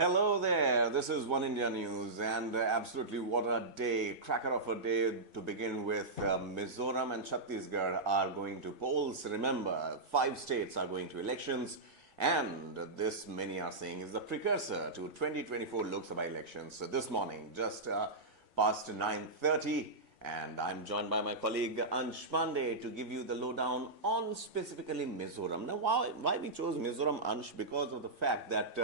Hello there, this is One India News, and absolutely what a day, cracker of a day to begin with. Mizoram and Chhattisgarh are going to polls. Remember, 5 states are going to elections, and this, many are saying, is the precursor to 2024 Lok Sabha elections. So this morning, just past 9:30, and I'm joined by my colleague Ansh Pandey to give you the lowdown on specifically Mizoram. Now, why we chose Mizoram, Ansh? Because of the fact that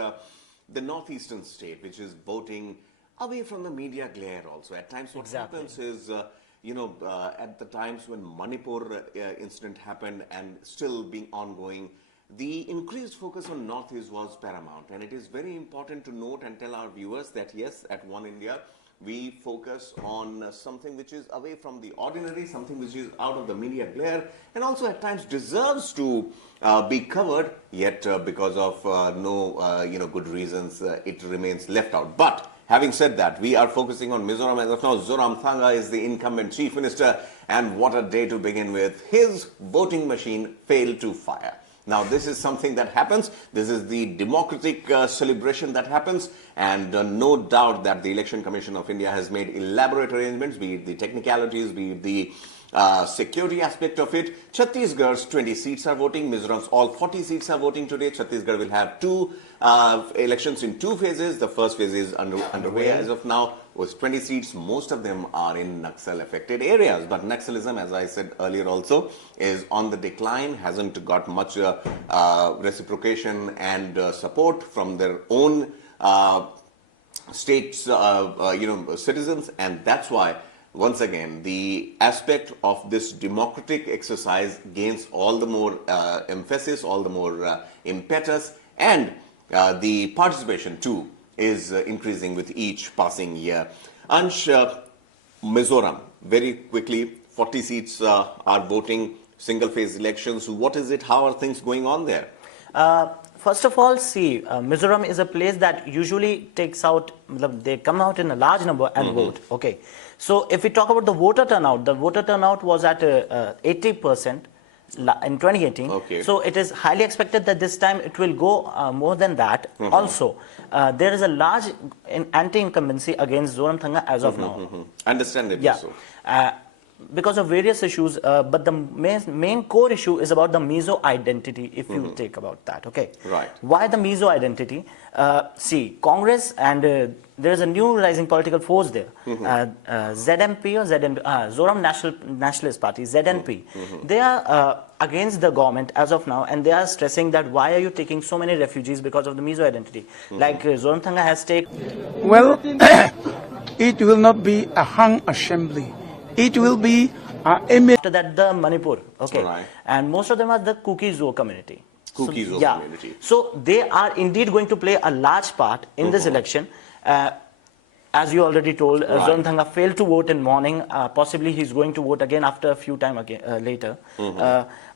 the northeastern state, which is voting away from the media glare also. At times what happens is, at the times when Manipur incident happened and still being ongoing, the increased focus on northeast was paramount. And it is very important to note and tell our viewers that yes, at One India, we focus on something which is away from the ordinary, something which is out of the media glare, and also at times deserves to be covered, yet because of no good reasons, it remains left out. But having said that, we are focusing on Mizoram as of now. Zoramthanga is the incumbent chief minister, and what a day to begin with. His voting machine failed to fire. Now, this is something that happens. This is the democratic celebration that happens. And no doubt that the Election Commission of India has made elaborate arrangements, be it the technicalities, be it the security aspect of it. Chhattisgarh's 20 seats are voting. Mizoram's all 40 seats are voting today. Chhattisgarh will have 2 elections in 2 phases. The first phase is underway as of now with 20 seats. Most of them are in Naxal-affected areas. But Naxalism, as I said earlier also, is on the decline, hasn't got much reciprocation and support from their own states, citizens. And that's why, once again, the aspect of this democratic exercise gains all the more emphasis, all the more impetus, and the participation too is increasing with each passing year. Ansh, Mizoram, very quickly, 40 seats are voting, single-phase elections. What is it? How are things going on there? First of all, see, Mizoram is a place that usually takes out, they come out in a large number and vote. Okay. So if we talk about the voter turnout was at 80% in 2018. Okay. So it is highly expected that this time it will go more than that. Also, there is a large anti-incumbency against Zoramthanga as of now. Understandably so. Because of various issues, but the main core issue is about the Mizo identity, if you take about that, okay? Right. Why the Mizo identity? See, Congress and there is a new rising political force there. ZMP or Zoram Nationalist Party, ZNP. They are against the government as of now, and they are stressing that why are you taking so many refugees because of the Mizo identity? Like Zoramthanga has taken... Well, it will not be a hung assembly. It will be after that the Manipur, okay, right. And most of them are the Kuki Zo community. Community. So they are indeed going to play a large part in this election. As you already told, Zoramthanga failed to vote in morning. Possibly he's going to vote again after a few time later.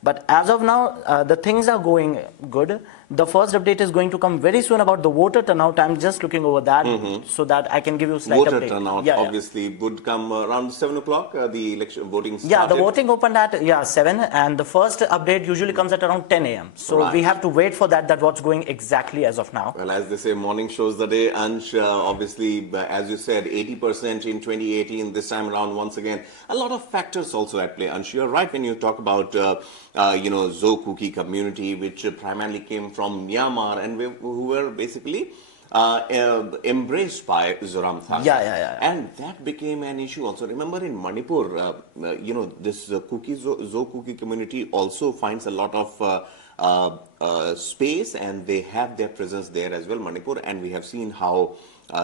But as of now, the things are going good. The first update is going to come very soon about the voter turnout. I'm just looking over that so that I can give you a slight voter update. Turnout obviously would come around 7 o'clock. The election voting started. Yeah, the voting opened at 7, and the first update usually comes at around 10 a.m. So we have to wait for that. What's going exactly as of now. Well, as they say, morning shows the day. Ansh, obviously, as you said, 80% in 2018. This time around, once again, a lot of factors also at play. Ansh, you're right when you talk about Zo Kuki community, which primarily came from Myanmar and who were basically embraced by Zoramthanga. And that became an issue also. Remember in Manipur, this Zo Kuki community also finds a lot of space, and they have their presence there as well, Manipur. And we have seen how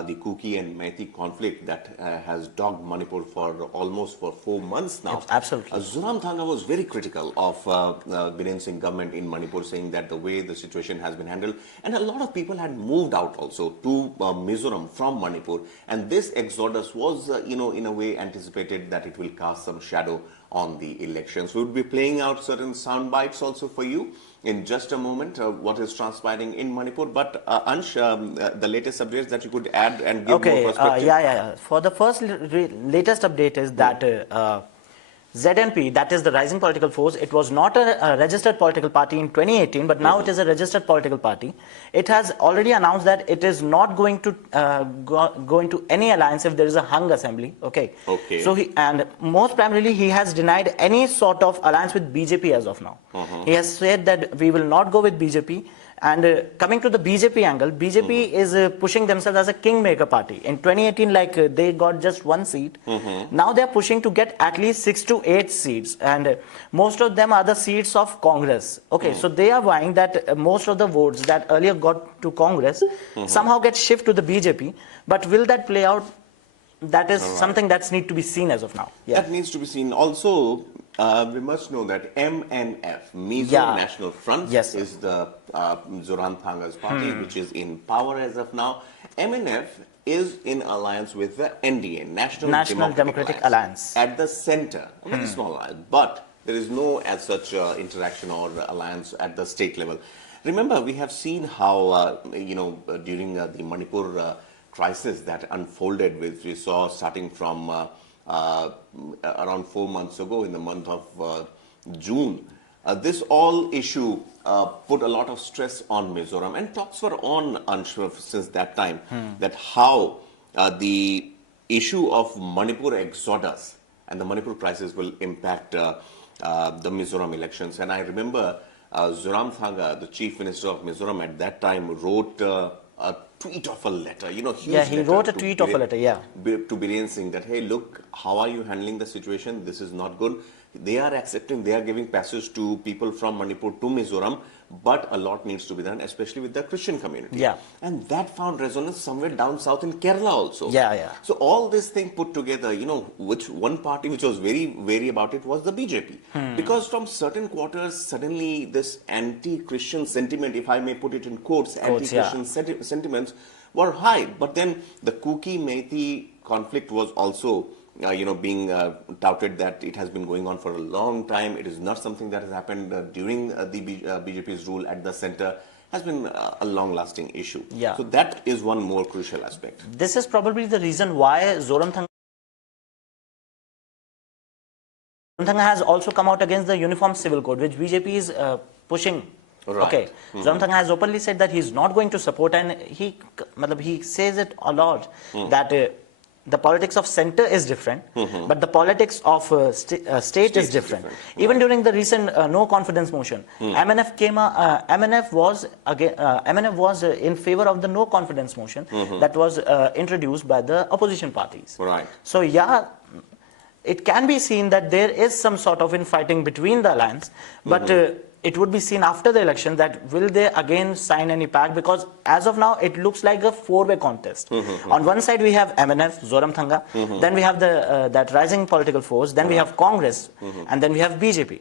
the Kuki and Meiti conflict that has dogged Manipur for almost 4 months now. Absolutely. Zoramthanga was very critical of Biren Singh government in Manipur, saying that the way the situation has been handled, and a lot of people had moved out also to Mizoram from Manipur, and this exodus was, in a way anticipated that it will cast some shadow on the elections. We would be playing out certain sound bites also for you in just a moment, what is transpiring in Manipur. But Ansh, the latest updates that you could add and give more perspective. For the first latest update is that ZNP, that is the rising political force, it was not a registered political party in 2018, but now it is a registered political party. It has already announced that it is not going to go into any alliance if there is a hung assembly. Okay. Okay. So and most primarily, he has denied any sort of alliance with BJP as of now. He has said that we will not go with BJP. And coming to the BJP angle, BJP is pushing themselves as a kingmaker party. In 2018, they got just 1 seat. Now they are pushing to get at least 6 to 8 seats, and most of them are the seats of Congress. Okay, so they are vying that most of the votes that earlier got to Congress somehow get shift to the BJP. But will that play out? That is something that's need to be seen as of now. Yeah. That needs to be seen. Also, we must know that MNF, Mizo National Front, is the Zoramthanga's party, which is in power as of now. MNF is in alliance with the NDA, National Democratic Alliance, at the center. A very small alliance, but there is no as such interaction or alliance at the state level. Remember, we have seen how, during the Manipur crisis that unfolded, which we saw starting from around 4 months ago in the month of June. This all issue put a lot of stress on Mizoram, and talks were on unsure since that time that how the issue of Manipur exodus and the Manipur crisis will impact the Mizoram elections. And I remember Zoramthanga, the chief minister of Mizoram at that time, wrote a tweet of a letter, huge he wrote a tweet of a letter, to Biren Singh that, hey, look, how are you handling the situation? This is not good. They are accepting, they are giving passage to people from Manipur to Mizoram, but a lot needs to be done, especially with the Christian community. And that found resonance somewhere down south in Kerala also. So all this thing put together, which one party which was very wary about it was the BJP. Because from certain quarters, suddenly this anti-Christian sentiment, if I may put it in quotes, anti-Christian sentiments were high. But then the Kuki Meiti conflict was also being touted that it has been going on for a long time. It is not something that has happened during the BJP's rule at the center. Has been a long-lasting issue. So that is one more crucial aspect. This is probably the reason why Zoramthanga has also come out against the Uniform Civil Code, which BJP is pushing. Okay, Zoramthanga has openly said that he is not going to support, and he says it a lot that the politics of center is different, but the politics of state is different. Even during the recent no confidence motion, MNF was in favor of the no confidence motion that was introduced by the opposition parties. So it can be seen that there is some sort of infighting between the alliance, but it would be seen after the election that will they again sign any pact, because as of now it looks like a four-way contest. On one side we have MNF, Zoramthanga, then we have the that rising political force, then we have Congress, and then we have BJP.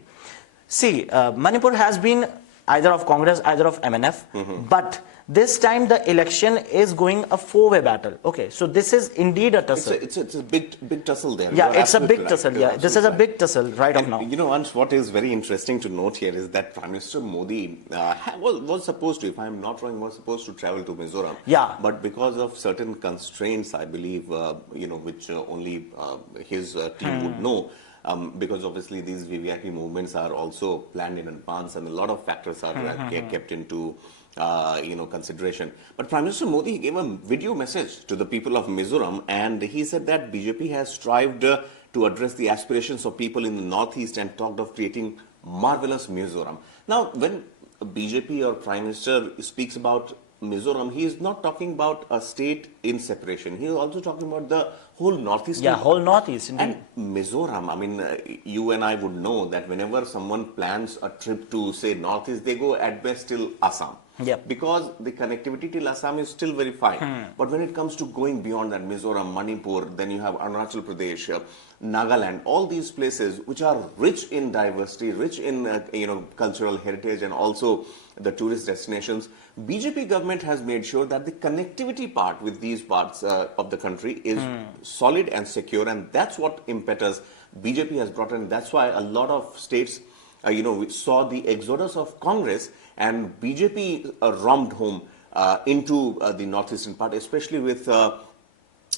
See, Manipur has been either of Congress, either of MNF, but this time the election is going a four-way battle. Okay, so this is indeed a tussle. It's a big tussle there. It's a big tussle. This is a big tussle right now. Ansh, what is very interesting to note here is that Prime Minister Modi was supposed to, if I'm not wrong, was supposed to travel to Mizoram. But because of certain constraints, I believe, which only his team would know. Because obviously these VVIP movements are also planned in advance, and a lot of factors are kept into consideration. But Prime Minister Modi gave a video message to the people of Mizoram, and he said that BJP has strived to address the aspirations of people in the northeast and talked of creating marvelous Mizoram. Now, when BJP or Prime Minister speaks about Mizoram, he is not talking about a state in separation. He is also talking about the whole northeast. Whole northeast. Indeed. And Mizoram, I mean, you and I would know that whenever someone plans a trip to, say, northeast, they go at best till Assam. Because the connectivity till Assam is still very fine. But when it comes to going beyond that, Mizoram, Manipur, then you have Arunachal Pradesh, Nagaland, all these places which are rich in diversity, rich in cultural heritage, and also the tourist destinations. BJP government has made sure that the connectivity part with these parts of the country is solid and secure, and that's what impetus BJP has brought in. That's why a lot of states saw the exodus of Congress, and BJP romped home into the northeastern part, especially with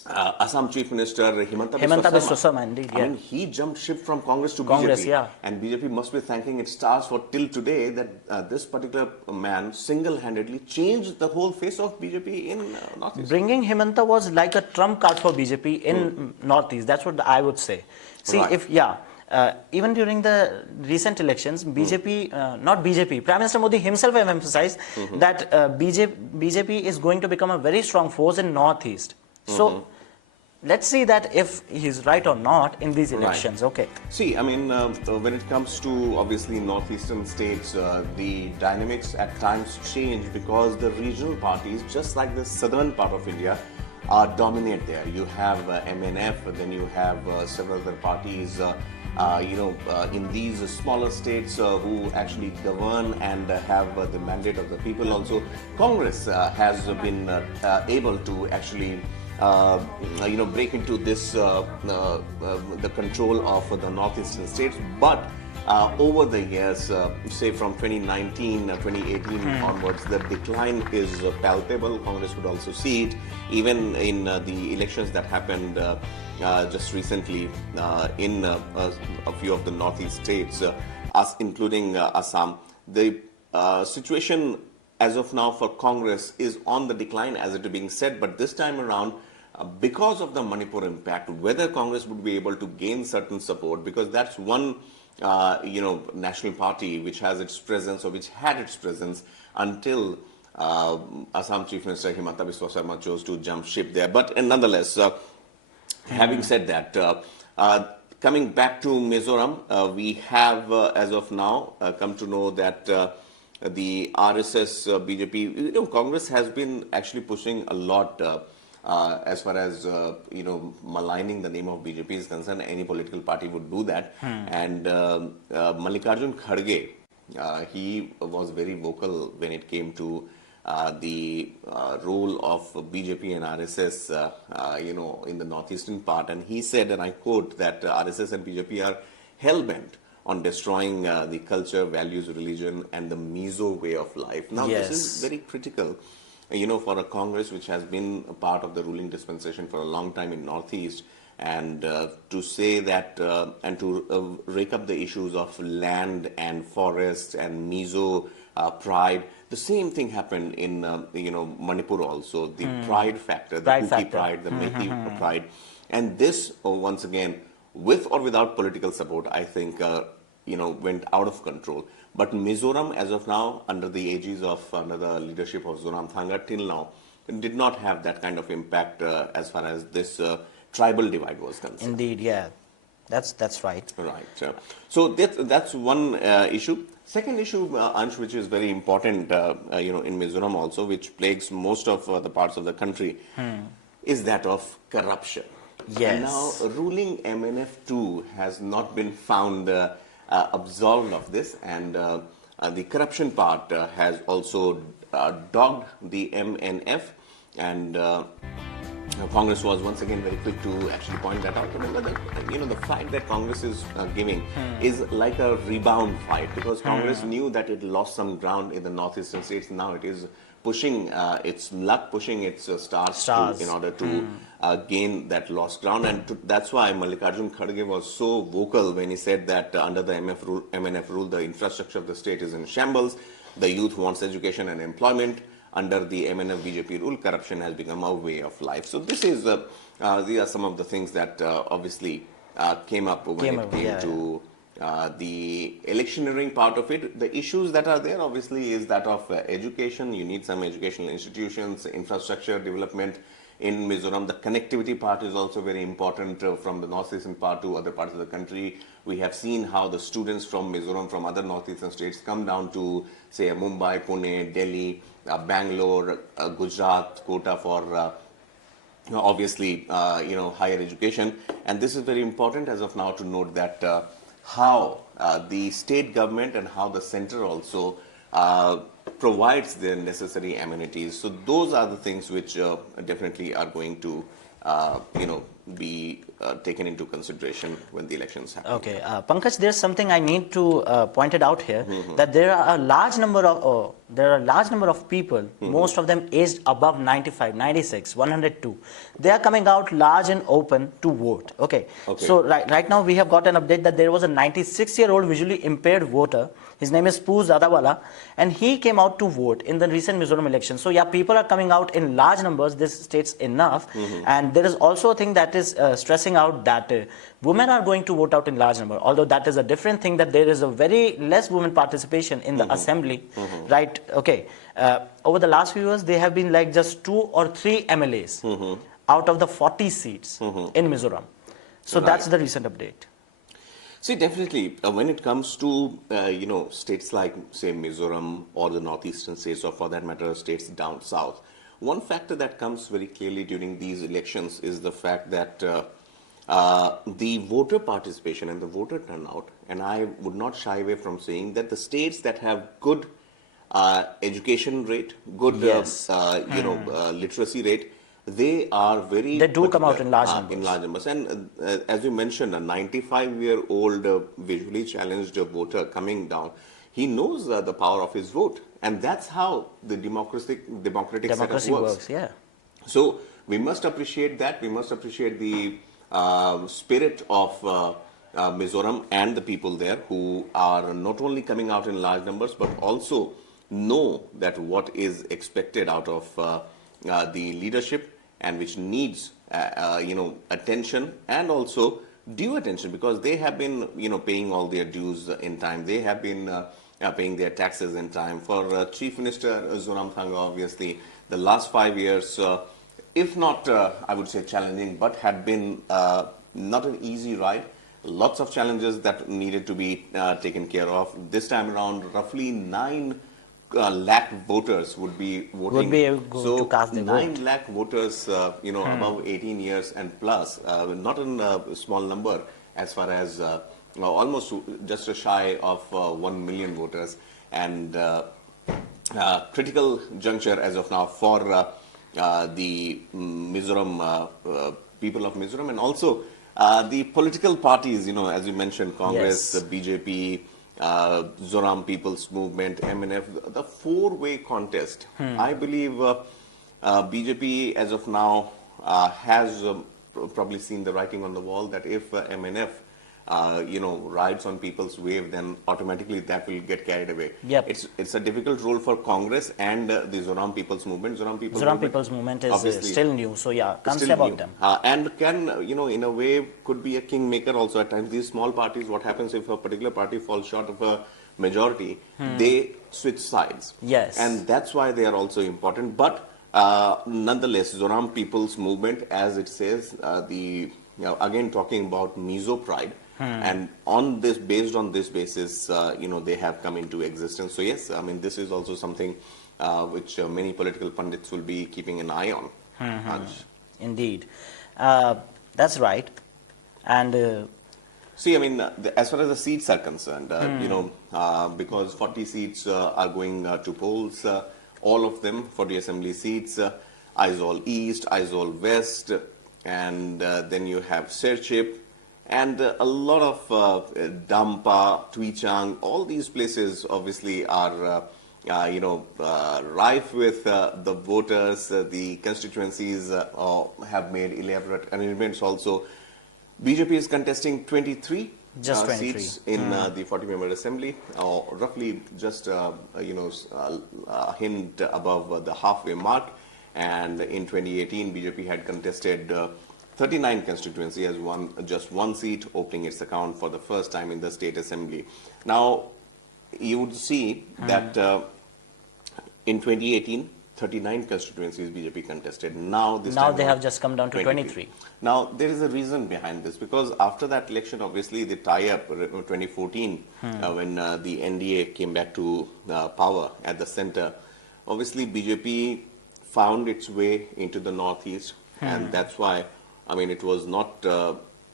Assam Chief Minister Himanta Himanta Biswa Biswa Sarma. Sarma, indeed, I yeah. mean, he jumped ship from Congress to Congress, BJP. yeah. And BJP must be thanking its stars for till today that this particular man single-handedly changed the whole face of BJP in Northeast. Bringing Himanta was like a trump card for BJP in Northeast. That's what I would say. See, Right. even during the recent elections, BJP, not BJP, Prime Minister Modi himself have emphasized that BJP is going to become a very strong force in Northeast. So, let's see that if he's right or not in these elections. Okay. See, I mean, when it comes to obviously northeastern states, the dynamics at times change because the regional parties, just like the southern part of India, dominate there. You have MNF, then you have several other parties, in these smaller states who actually govern and have the mandate of the people. Also, Congress has been able to actually break into this the control of the northeastern states, but over the years, say from 2019, 2018 onwards, the decline is palpable. Congress could also see it, even in the elections that happened just recently in a few of the northeast states, including Assam. The situation as of now for Congress is on the decline, as it is being said, but this time around, because of the Manipur impact, whether Congress would be able to gain certain support, because that's one national party which has its presence or which had its presence until Assam Chief Minister Himanta Biswa Sarma chose to jump ship there. But nonetheless, having said that, coming back to Mizoram, we have as of now come to know that the RSS, BJP, Congress has been actually pushing a lot as far as maligning the name of BJP is concerned. Any political party would do that. And Mallikarjun Kharge, he was very vocal when it came to the role of BJP and RSS, in the northeastern part. And he said, and I quote, that RSS and BJP are hell-bent on destroying the culture, values, religion, and the Mizo way of life. Now, this is very critical, for a Congress which has been a part of the ruling dispensation for a long time in Northeast, and to say that and to rake up the issues of land and forest and Mizo pride. The same thing happened in Manipur also. The pride factor, the Kuki pride, the Meiti pride, and this once again, with or without political support, I think went out of control. But Mizoram, as of now, under the leadership of Zoramthanga, till now, did not have that kind of impact as far as this tribal divide was concerned. Indeed, yeah. That's right. Right. So that's one issue. Second issue, Ansh, which is very important, in Mizoram also, which plagues most of the parts of the country, is that of corruption. Yes. And now, ruling MNF too has not been found absolved of this, and the corruption part has also dogged the MNF, and Congress was once again very quick to actually point that out. Remember that the fight that Congress is giving is like a rebound fight, because Congress knew that it lost some ground in the northeastern states. Now it is pushing its luck, pushing its stars. In order to gain that lost ground. And that's why Mallikarjun Kharge was so vocal when he said that under the MNF rule, the infrastructure of the state is in shambles. The youth wants education and employment. Under the MNF BJP rule, corruption has become a way of life. So this is these are some of the things that obviously came up when it came to the electioneering part of it. The issues that are there obviously is that of education. You need some educational institutions, infrastructure development in Mizoram. The connectivity part is also very important from the northeastern part to other parts of the country. We have seen how the students from Mizoram, from other northeastern states, come down to, say, Mumbai, Pune, Delhi, Bangalore, Gujarat, Kota for obviously, higher education. And this is very important as of now to note that how the state government and how the center also provides the necessary amenities. So those are the things which definitely are going to, be taken into consideration when the elections happen. Okay, Pankaj, there's something I need to point it out here, that there are a large number of people, most of them aged above 95, 96, 102. They are coming out large and open to vote. Okay. So right now we have got an update that there was a 96-year-old visually impaired voter. His name is Poo Zadawala, and he came out to vote in the recent Mizoram election. So yeah, people are coming out in large numbers. This states enough. And there is also a thing that is stressing out that women are going to vote out in large number. Although that is a different thing, that there is a very less women participation in the assembly, right? Okay. Over the last few years, they have been like just 2 or 3 MLAs out of the 40 seats in Mizoram. So that's the recent update. See, definitely, when it comes to, states like, say, Mizoram or the northeastern states, or for that matter, states down south, one factor that comes very clearly during these elections is the fact that the voter participation and the voter turnout, and I would not shy away from saying that the states that have good education rate, good, literacy rate, they are very... They do come out in large numbers. In large numbers. And as you mentioned, a 95-year-old visually challenged voter coming down, he knows the power of his vote. And that's how the democratic setup works. Yeah. So we must appreciate that. We must appreciate the spirit of Mizoram and the people there, who are not only coming out in large numbers, but also know that what is expected out of the leadership, and which needs attention, and also due attention, because they have been paying all their dues in time. They have been paying their taxes in time. For Chief Minister Zoramthanga, obviously the last 5 years, if not I would say challenging, but had been not an easy ride. Lots of challenges that needed to be taken care of. This time around, roughly 9 lakh voters would be voting. To cast their 9 vote. lakh voters, above 18 years and plus, not a small number as far as almost just a shy of 1 million voters, and critical juncture as of now for the Mizoram people of Mizoram, and also the political parties, as you mentioned, Congress, Yes. BJP, Zoram People's Movement, MNF, the 4-way contest. I believe BJP as of now has probably seen the writing on the wall that if MNF rides on people's wave, then automatically that will get carried away. Yep. It's a difficult role for Congress and the Zoram People's Movement. Zoram People's Movement is still new, so yeah, can't say still about new. them. And can, in a way, could be a kingmaker also at times. These small parties, what happens if a particular party falls short of a majority, they switch sides. Yes. And that's why they are also important. But nonetheless, Zoram People's Movement, as it says, again talking about Mizo pride, and based on this basis, they have come into existence. So yes, I mean, this is also something which many political pundits will be keeping an eye on. Indeed. That's right. And see, I mean, as far as the seats are concerned, because 40 seats are going to polls, all of them for the assembly seats, Aizawl East, Aizawl West, and then you have Serchip, and a lot of Dampa, Tuichang, all these places obviously are rife with the voters. The constituencies have made elaborate arrangements also. BJP is contesting 23 seats in the 40-member assembly, or roughly just a hint above the halfway mark. And in 2018, BJP had contested 39 constituency as just one seat, opening its account for the first time in the state assembly. Now, you would see that in 2018, 39 constituencies BJP contested. Now they have just come down to 23. Now, there is a reason behind this, because after that election, obviously, the tie-up 2014, when the NDA came back to power at the center, obviously BJP found its way into the northeast, and that's why, I mean, it was not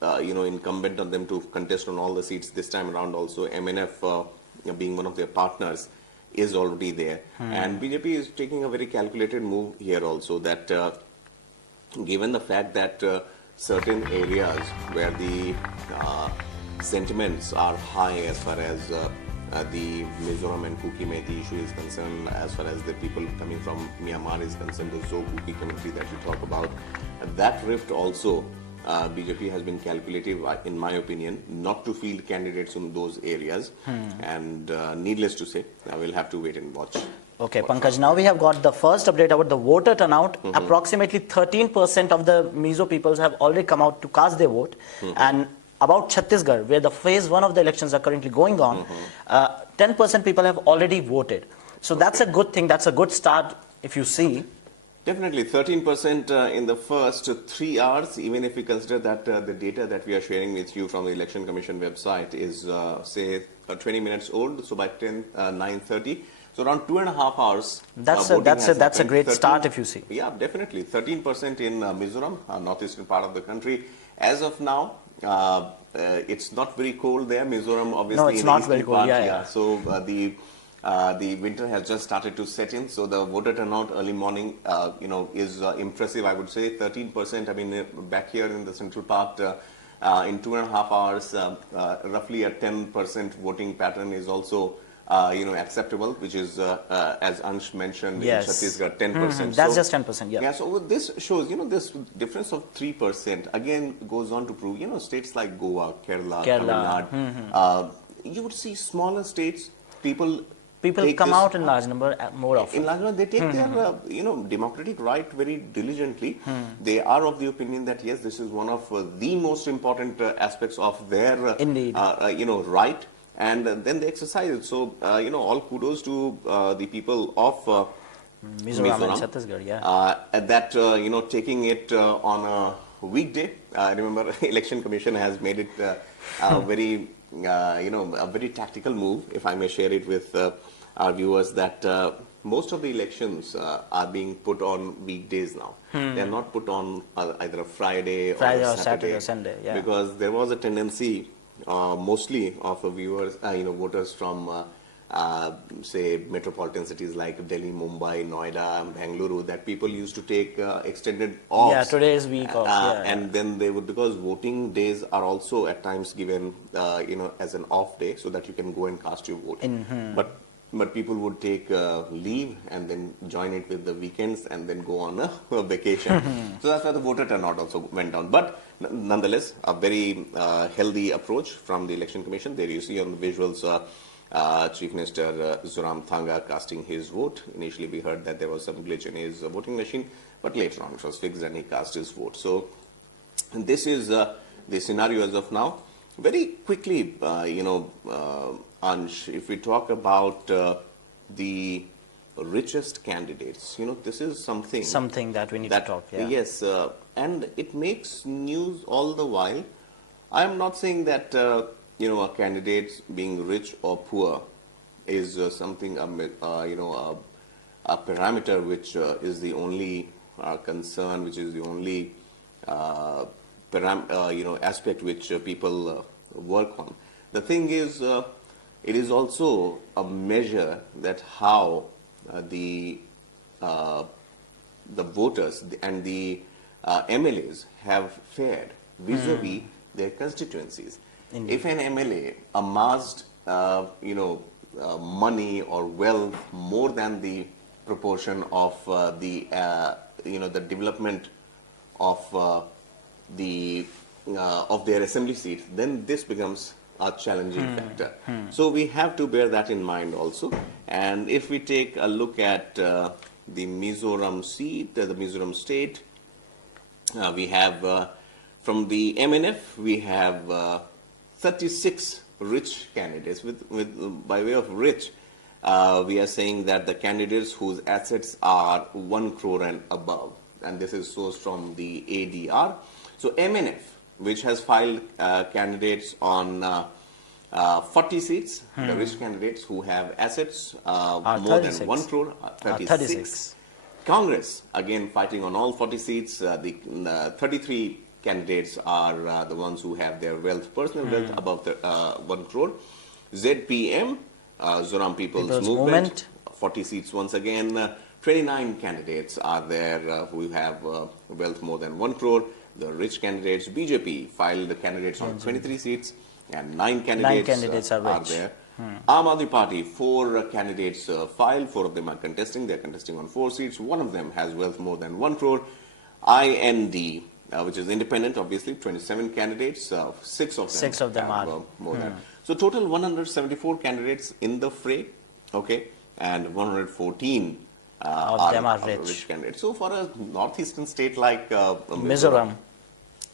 incumbent on them to contest on all the seats this time around. Also, MNF being one of their partners is already there, and BJP is taking a very calculated move here also, that given the fact that certain areas where the sentiments are high as far as the Mizoram and Kuki Meiti issue is concerned, as far as the people coming from Myanmar is concerned, the Kuki community that you talk about. That rift also, BJP has been calculative, in my opinion, not to field candidates in those areas. And needless to say, I will have to wait and watch. Okay, Pankaj, now we have got the first update about the voter turnout. Approximately 13% of the Mizo peoples have already come out to cast their vote. And about Chhattisgarh, where the phase 1 of the elections are currently going on, 10% people have already voted. So that's a good thing, that's a good start if you see. Definitely, 13% in the first 3 hours, even if we consider that the data that we are sharing with you from the Election Commission website is, say, 20 minutes old, so by 9:30. So around 2.5 hours. That's a great start if you see. Yeah, definitely. 13% in Mizoram, northeastern part of the country. As of now, it's not very cold there. Mizoram, obviously, no, it's in not the very eastern cold. part. Yeah. So the winter has just started to set in. So the voter turnout early morning, is impressive. I would say 13%. I mean, back here in the central part, in 2.5 hours, roughly a 10% voting pattern is also acceptable, which is, as Ansh mentioned, in Chhattisgarh, 10%. That's just 10%, yeah. Yeah, so this shows, this difference of 3% again goes on to prove, states like Goa, Kerala. Tamil Nadu, you would see smaller states, people come out in large number more often. In large number, they take their, democratic right very diligently. They are of the opinion that, yes, this is one of the most important aspects of their, right. And then they exercise it. So, all kudos to the people of Mizoram and Chhattisgarh, yeah. That, taking it on a weekday. I remember Election Commission has made it a very, a very tactical move, if I may share it with our viewers, that most of the elections are being put on weekdays now. They are not put on either a Friday or Saturday or Sunday, yeah. Because there was a tendency mostly of viewers, voters from, say, metropolitan cities like Delhi, Mumbai, Noida, Bengaluru, that people used to take extended offs. Yeah, today's week off. And then they would, because voting days are also at times given, as an off day, so that you can go and cast your vote. But people would take leave and then join it with the weekends and then go on a vacation. So that's why the voter turnout also went down. But nonetheless, a very healthy approach from the Election Commission. There you see on the visuals Chief Minister Zoramthanga casting his vote. Initially we heard that there was some glitch in his voting machine, but later on it was fixed and he cast his vote. So this is the scenario as of now. Very quickly, Ansh, if we talk about the richest candidates, this is something that we need to talk. Yeah. Yes, and it makes news all the while. I am not saying that a candidate being rich or poor is something a parameter which is the only concern, which is the only aspect which people work on. The thing is, it is also a measure that how the voters and the MLAs have fared vis-a-vis their constituencies. Indeed. If an MLA amassed, money or wealth more than the proportion of the development of their assembly seats, then this becomes a challenging factor. So we have to bear that in mind also. And if we take a look at the Mizoram seat, the Mizoram state, we have from the MNF, we have 36 rich candidates. By way of rich, we are saying that the candidates whose assets are 1 crore and above. And this is sourced from the ADR. So MNF, which has filed candidates on 40 seats, the rich candidates who have assets more than 1 crore, 36. Congress, again fighting on all 40 seats, the 33 candidates are the ones who have their wealth, personal wealth above 1 crore. ZPM, Zoram People's Movement, 40 seats once again. 29 candidates are there who have wealth more than 1 crore. the rich candidates. BJP filed the candidates on 23 seats, and 9 candidates, are are rich. there. Aam Aadmi Party, 4 candidates filed. 4 of them are contesting. They're contesting on 4 seats. One of them has wealth more than 1 crore. IND, which is independent, obviously, 27 candidates. 6 of them are more than. So total 174 candidates in the fray, okay, and 114 of them are rich candidates. So for a northeastern state like Mizoram,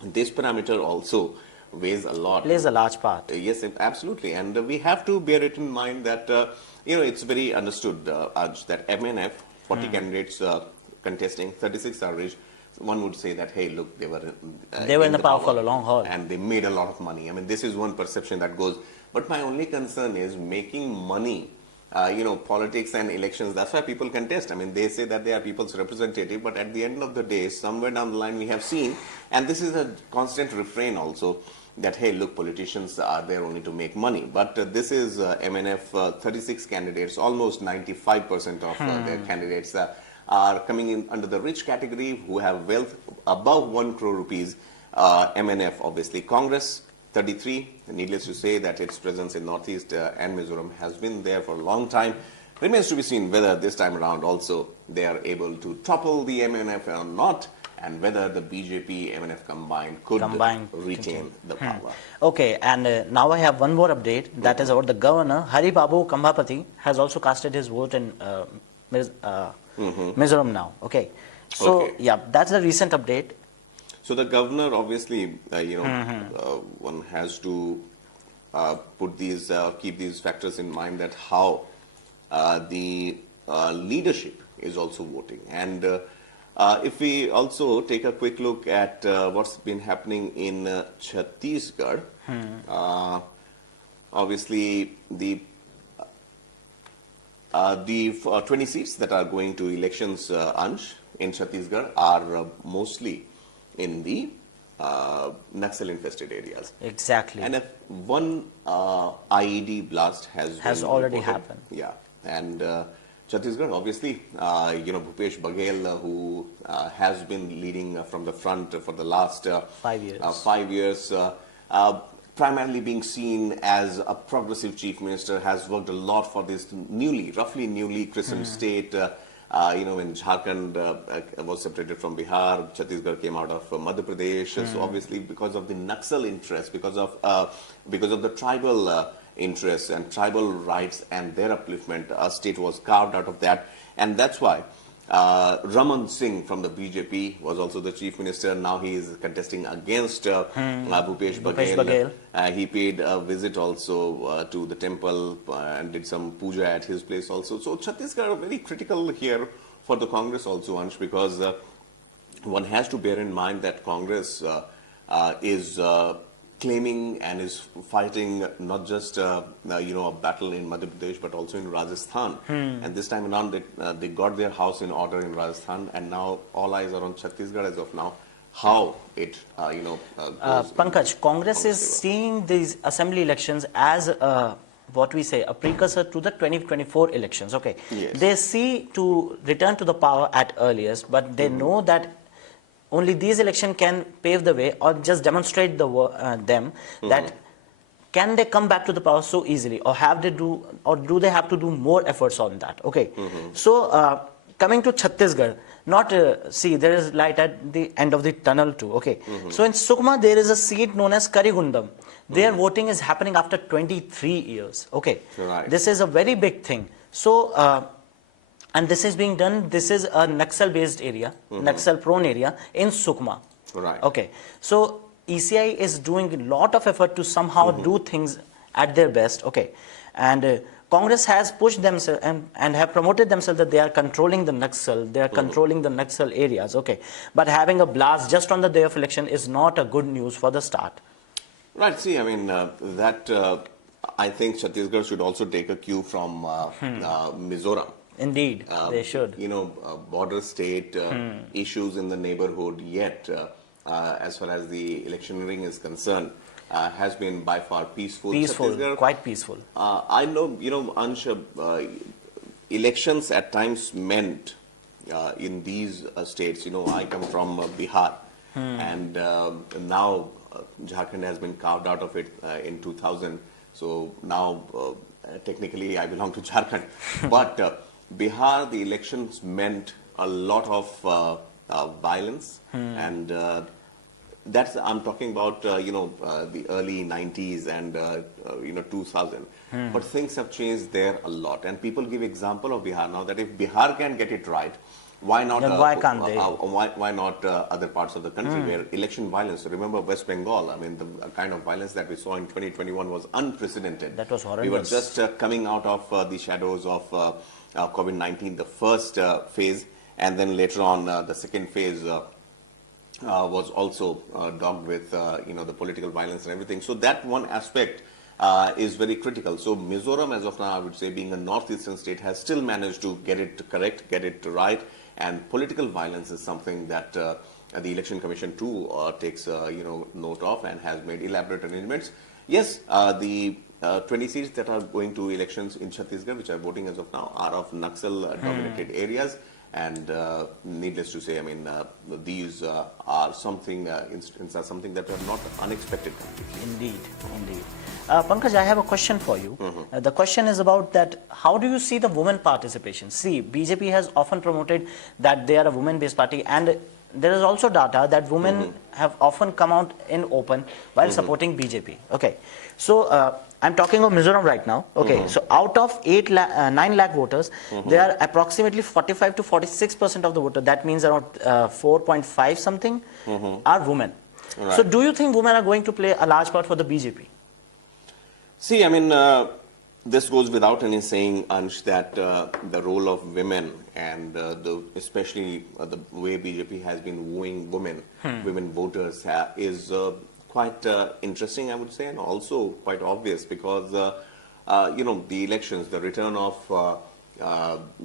this parameter also weighs a lot. Plays a large part. Yes, absolutely. And we have to bear it in mind that, it's very understood, Aj, that MNF, 40 candidates contesting, 36 are rich. One would say that, hey, look, they were in the power for a long haul. And they made a lot of money. I mean, this is one perception that goes. But my only concern is making money. Politics and elections, that's why people contest. I mean, they say that they are people's representative, but at the end of the day, somewhere down the line we have seen, and this is a constant refrain also, that, hey, look, politicians are there only to make money. But this is MNF, 36 candidates, almost 95% of their candidates are coming in under the rich category who have wealth above 1 crore rupees. MNF, obviously. Congress, 33. Needless to say that its presence in Northeast and Mizoram has been there for a long time. Remains to be seen whether this time around also they are able to topple the MNF or not, and whether the BJP MNF combined could retain the power. Okay, and now I have one more update. That is about the governor. Hari Babu Kambhapati has also casted his vote in Mizoram now. Okay, so yeah, that's the recent update. So the governor, obviously, one has to keep these factors in mind, that how the leadership is also voting. And if we also take a quick look at what's been happening in Chhattisgarh, obviously the 20 seats that are going to elections, Ansh, in Chhattisgarh are mostly in the Naxal-infested areas. Exactly. And one IED blast has already reported. happened. Yeah, and Chhattisgarh, obviously, Bhupesh Baghel, who has been leading from the front for the last 5 years. 5 years, primarily being seen as a progressive chief minister, has worked a lot for this roughly newly christened state. When Jharkhand was separated from Bihar, Chhattisgarh came out of Madhya Pradesh. So obviously, because of the Naxal interest, because of the tribal interests and tribal rights and their upliftment, a state was carved out of that, and that's why Raman Singh from the BJP was also the chief minister. Now he is contesting against Bhupesh Baghel. He paid a visit also to the temple and did some puja at his place also. So Chhattisgarh very critical here for the Congress also, Ansh, because one has to bear in mind that Congress is claiming and is fighting not just a battle in Madhya Pradesh but also in Rajasthan. And this time around they got their house in order in Rajasthan, and now all eyes are on Chhattisgarh as of now. How it goes. Pankaj, Congress is seeing these assembly elections as a precursor to the 2024 elections. Okay, yes. They see to return to the power at earliest, but they know that only these elections can pave the way or just demonstrate them that can they come back to the power so easily, or do they have to do more efforts on that? Okay, so coming to Chhattisgarh, there is light at the end of the tunnel too. Okay, so in Sukma there is a seat known as Karigundam. Their voting is happening after 23 years. Okay, right. This is a very big thing. So. And this is being done, this is a Naxal-based area, Naxal-prone area in Sukma. Right. Okay. So, ECI is doing a lot of effort to somehow do things at their best. Okay. And Congress has pushed themselves and have promoted themselves that they are controlling the Naxal, they are controlling the Naxal areas. Okay. But having a blast just on the day of election is not a good news for the start. Right. See, I mean, I think Chhattisgarh should also take a cue from Mizoram. Indeed, they should. Border state issues in the neighborhood, yet as far as the electioneering is concerned, has been by far peaceful. Peaceful, quite peaceful. I know, Ansh, elections at times meant in these states, I come from Bihar, And now Jharkhand has been carved out of it in 2000. So now technically I belong to Jharkhand. But Bihar, the elections meant a lot of violence, and that's, I'm talking about the early 90s and 2000. But things have changed there a lot, and people give example of Bihar now, that if Bihar can get it right, why not? Then why can't they? Why not other parts of the country where election violence? Remember West Bengal. I mean, the kind of violence that we saw in 2021 was unprecedented. That was horrendous. We were just coming out of the shadows of COVID-19, the first phase, and then later on the second phase was also dogged with the political violence and everything. So that one aspect is very critical. So Mizoram, as of now, I would say, being a northeastern state, has still managed to get it correct, get it right. And political violence is something that the Election Commission too takes note of and has made elaborate arrangements. Yes, the 20 seats that are going to elections in Chhattisgarh, which are voting as of now, are of Naxal-dominated areas. And needless to say, I mean, these are something instances are something that are not unexpected completely. Indeed. Pankaj, I have a question for you. The question is about that, how do you see the women participation? See, BJP has often promoted that they are a women-based party, and there is also data that women have often come out in open while supporting BJP. Okay, so I'm talking of Mizoram right now. Okay, so out of 9 lakh voters, there are approximately 45 to 46% of the voter. That means around 4.5 something are women. Right. So do you think women are going to play a large part for the BJP? See, I mean, this goes without any saying, Ansh, that the role of women and especially the way BJP has been wooing women voters is quite interesting, I would say, and also quite obvious because, the elections, the return of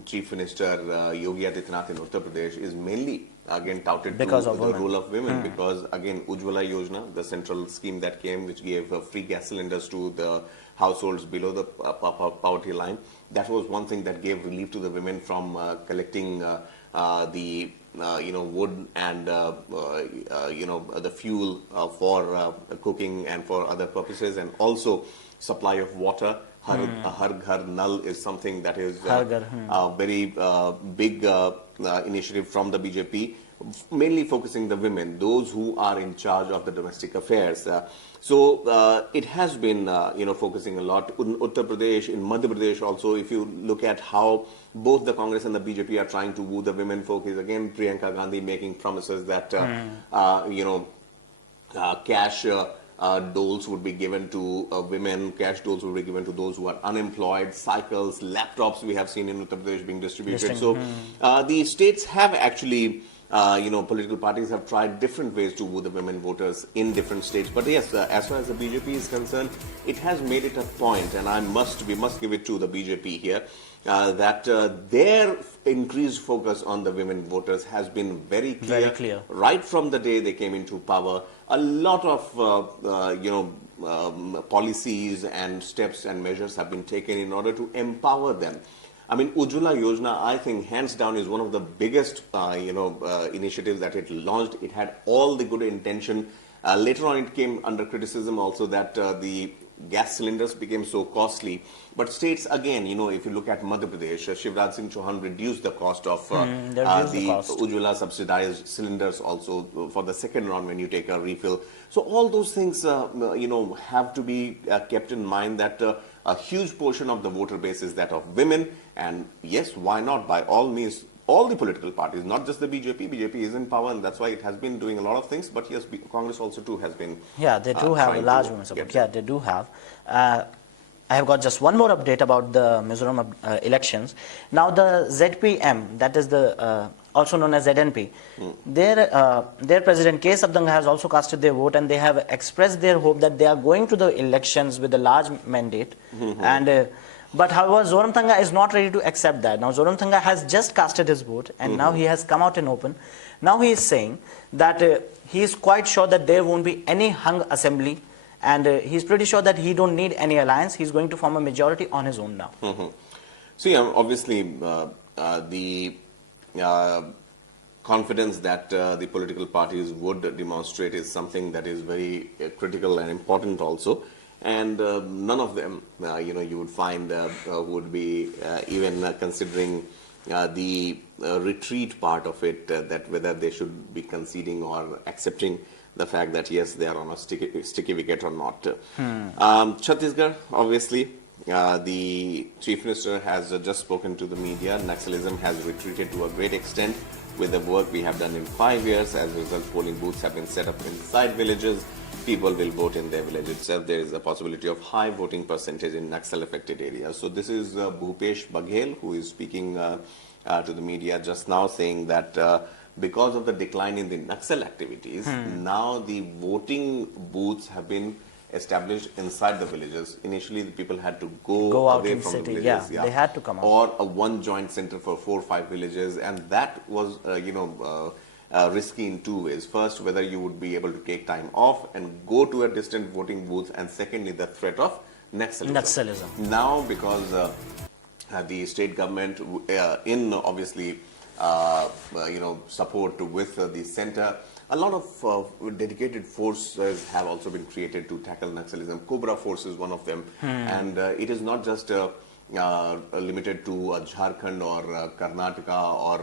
Chief Minister Yogi Adityanath in Uttar Pradesh is mainly, again, touted because to of the women. role of women because, again, Ujjwala Yojana, the central scheme that came, which gave free gas cylinders to the households below the poverty line, that was one thing that gave relief to the women from collecting the wood and the fuel for cooking and for other purposes, and also supply of water. Har Ghar Nal is something that is a very big initiative from the BJP, mainly focusing the women, those who are in charge of the domestic affairs. So it has been, focusing a lot in Uttar Pradesh, in Madhya Pradesh also. If you look at how both the Congress and the BJP are trying to woo the women folk, is again Priyanka Gandhi making promises that, cash doles would be given to women, cash doles would be given to those who are unemployed, cycles, laptops we have seen in Uttar Pradesh being distributed. So the states have actually, political parties have tried different ways to woo the women voters in different states. But yes, as far as the BJP is concerned, it has made it a point, and we must give it to the BJP here, that their increased focus on the women voters has been very clear. Right from the day they came into power. A lot of policies and steps and measures have been taken in order to empower them. I mean, Ujjwala Yojana, I think, hands down, is one of the biggest, initiatives that it launched. It had all the good intention. Later on, it came under criticism also that the gas cylinders became so costly. But states, again, if you look at Madhya Pradesh, Shivraj Singh Chauhan reduced the cost of the Ujjwala subsidized cylinders also for the second round when you take a refill. So all those things, have to be kept in mind that a huge portion of the voter base is that of women. And yes, why not? By all means, all the political parties, not just the BJP. BJP is in power, and that's why it has been doing a lot of things. But yes, Congress also too has been. Yeah, they do have a large women's support. Yeah, they do have. I have got just one more update about the Mizoram elections. Now the ZPM, that is the also known as ZNP, their president K. Sabdanga has also casted their vote, and they have expressed their hope that they are going to the elections with a large mandate. And but however, Zoramthanga is not ready to accept that. Now Zoramthanga has just casted his vote, and now he has come out in open. Now he is saying that he is quite sure that there won't be any hung assembly, and he's pretty sure that he don't need any alliance. He's going to form a majority on his own now. See, obviously, the confidence that the political parties would demonstrate is something that is very critical and important also. And none of them, you would find would be even considering the retreat part of it, that whether they should be conceding or accepting the fact that yes, they are on a sticky wicket or not. Chhattisgarh, obviously, the Chief Minister has just spoken to the media. Naxalism has retreated to a great extent with the work we have done in 5 years. As a result, polling booths have been set up inside villages. People will vote in their village itself. There is a possibility of high voting percentage in Naxal-affected areas. So this is Bhupesh Baghel, who is speaking to the media just now, saying that because of the decline in the Naxal activities, now the voting booths have been established inside the villages. Initially, the people had to go out away in from city. the villages. Yeah, they had to come out. Or a one joint center for 4 or 5 villages, and that was, risky in 2 ways. First, whether you would be able to take time off and go to a distant voting booth, and secondly, the threat of Naxalism. Now, because the state government, in obviously, support with the center, a lot of dedicated forces have also been created to tackle Naxalism. Cobra Force is one of them, and it is not just limited to Jharkhand or Karnataka or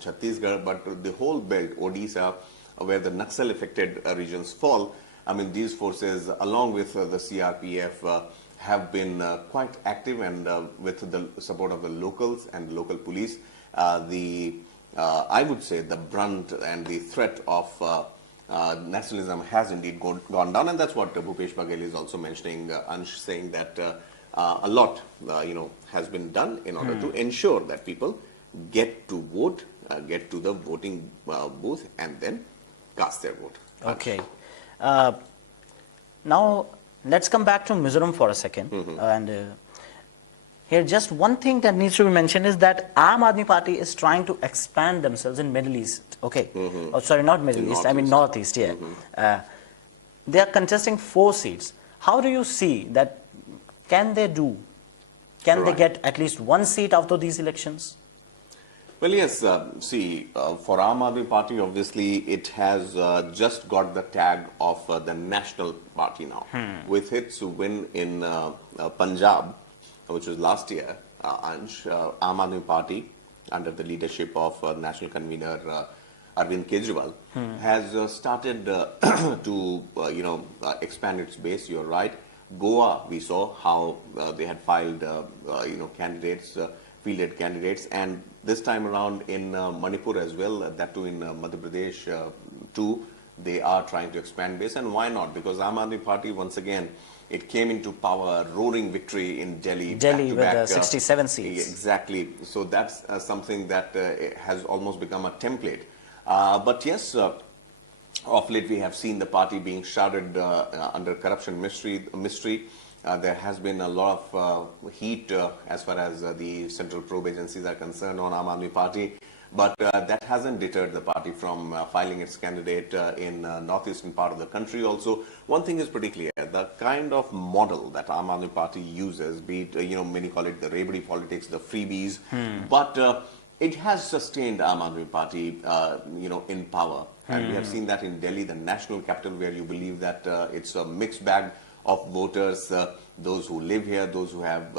Chhattisgarh, but the whole belt, Odisha, where the Naxal-affected regions fall. I mean, these forces, along with the CRPF, have been quite active, and with the support of the locals and local police, I would say the brunt and the threat of nationalism has indeed gone down, and that's what Bhupesh Baghel is also mentioning, Ansh, saying that a lot has been done in order to ensure that people get to vote, get to the voting booth, and then cast their vote. Okay. Now, let's come back to Mizoram for a second. And here, just one thing that needs to be mentioned is that Aam Aadmi Party is trying to expand themselves in Middle East. Okay. Oh, sorry, not Middle East. I mean Northeast. Yeah. They are contesting 4 seats. How do you see that? Can they do? Can they get at least 1 seat out of these elections? Well, yes. For Aam Aadmi Party, obviously, it has just got the tag of the National Party now. With its win in Punjab, which was last year, Ansh, Aam Aadmi Party, under the leadership of National Convener Arvind Kejriwal, has started to expand its base. You're right. Goa, we saw how they had filed candidates, fielded candidates, and this time around in Manipur as well, that too in Madhya Pradesh too, they are trying to expand base. And why not? Because Aam Aadmi Party, once again, it came into power, roaring victory in Delhi. Delhi with 67 seats. Exactly. So that's something that has almost become a template. But yes, of late we have seen the party being shrouded under corruption mystery. There has been a lot of heat as far as the central probe agencies are concerned on Aam Aadmi Party. But that hasn't deterred the party from filing its candidate in northeastern part of the country also. One thing is pretty clear, the kind of model that Aam Aadmi Party uses, be it, many call it the Rebdi politics, the freebies, but it has sustained Aam Aadmi Party, in power. And we have seen that in Delhi, the national capital, where you believe that it's a mixed bag of voters, those who live here, those who have,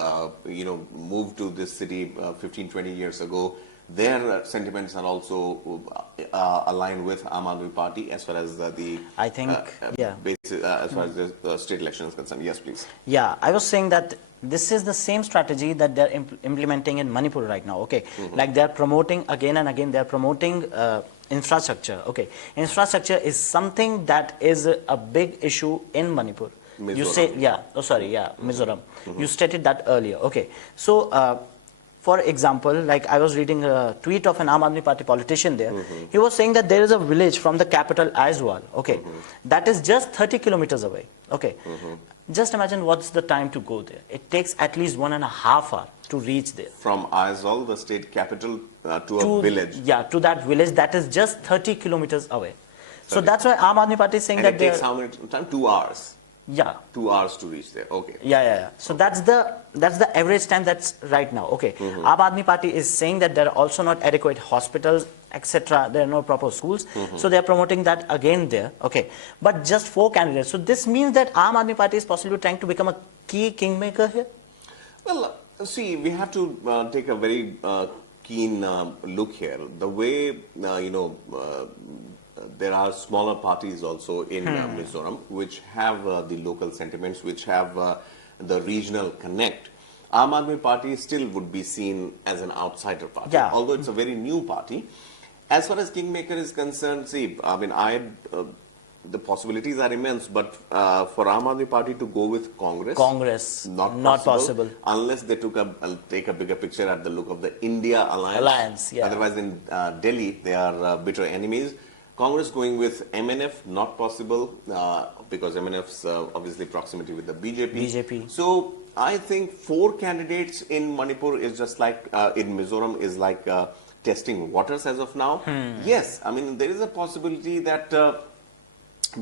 moved to this city 15, 20 years ago. Their sentiments are also aligned with Aam Aadmi Party as far as the I think, as far as the state election is concerned. Yes, please. Yeah, I was saying that this is the same strategy that they're implementing in Manipur right now. Okay, like they're promoting again and again. They're promoting infrastructure. Okay, infrastructure is something that is a big issue in Manipur. Mizoram. You say, Mizoram. You stated that earlier. Okay, so. For example, like I was reading a tweet of an Aam Aadmi Party politician there. He was saying that there is a village from the capital, Aizawl, okay, that is just 30 kilometers away. Okay, just imagine what's the time to go there. It takes at least 1.5 hours to reach there. From Aizawl, the state capital, to a village. Yeah, to that village that is just 30 kilometers away. So that's why Aam Aadmi Party is saying that it takes how much time? 2 hours. Yeah. 2 hours to reach there. Okay. Yeah. So that's the average time that's right now. Okay. Aam Aadmi Party is saying that there are also not adequate hospitals etc. There are no proper schools. So they are promoting that again there. Okay. But just 4 candidates. So this means that Aam Aadmi Party is possibly trying to become a key kingmaker here? Well, see, we have to take a very keen look here. The way, there are smaller parties also in Mizoram which have the local sentiments, which have the regional connect. Aam Aadmi Party still would be seen as an outsider party, although it's a very new party. As far as kingmaker is concerned, see, I mean, the possibilities are immense, but for Aam Aadmi Party to go with Congress, not possible unless they take a bigger picture at the look of the India alliance. Otherwise, in Delhi, they are bitter enemies. Congress going with MNF, not possible because MNF's obviously proximity with the BJP. So I think 4 candidates in Manipur is just like in Mizoram is like testing waters as of now. Yes, I mean there is a possibility that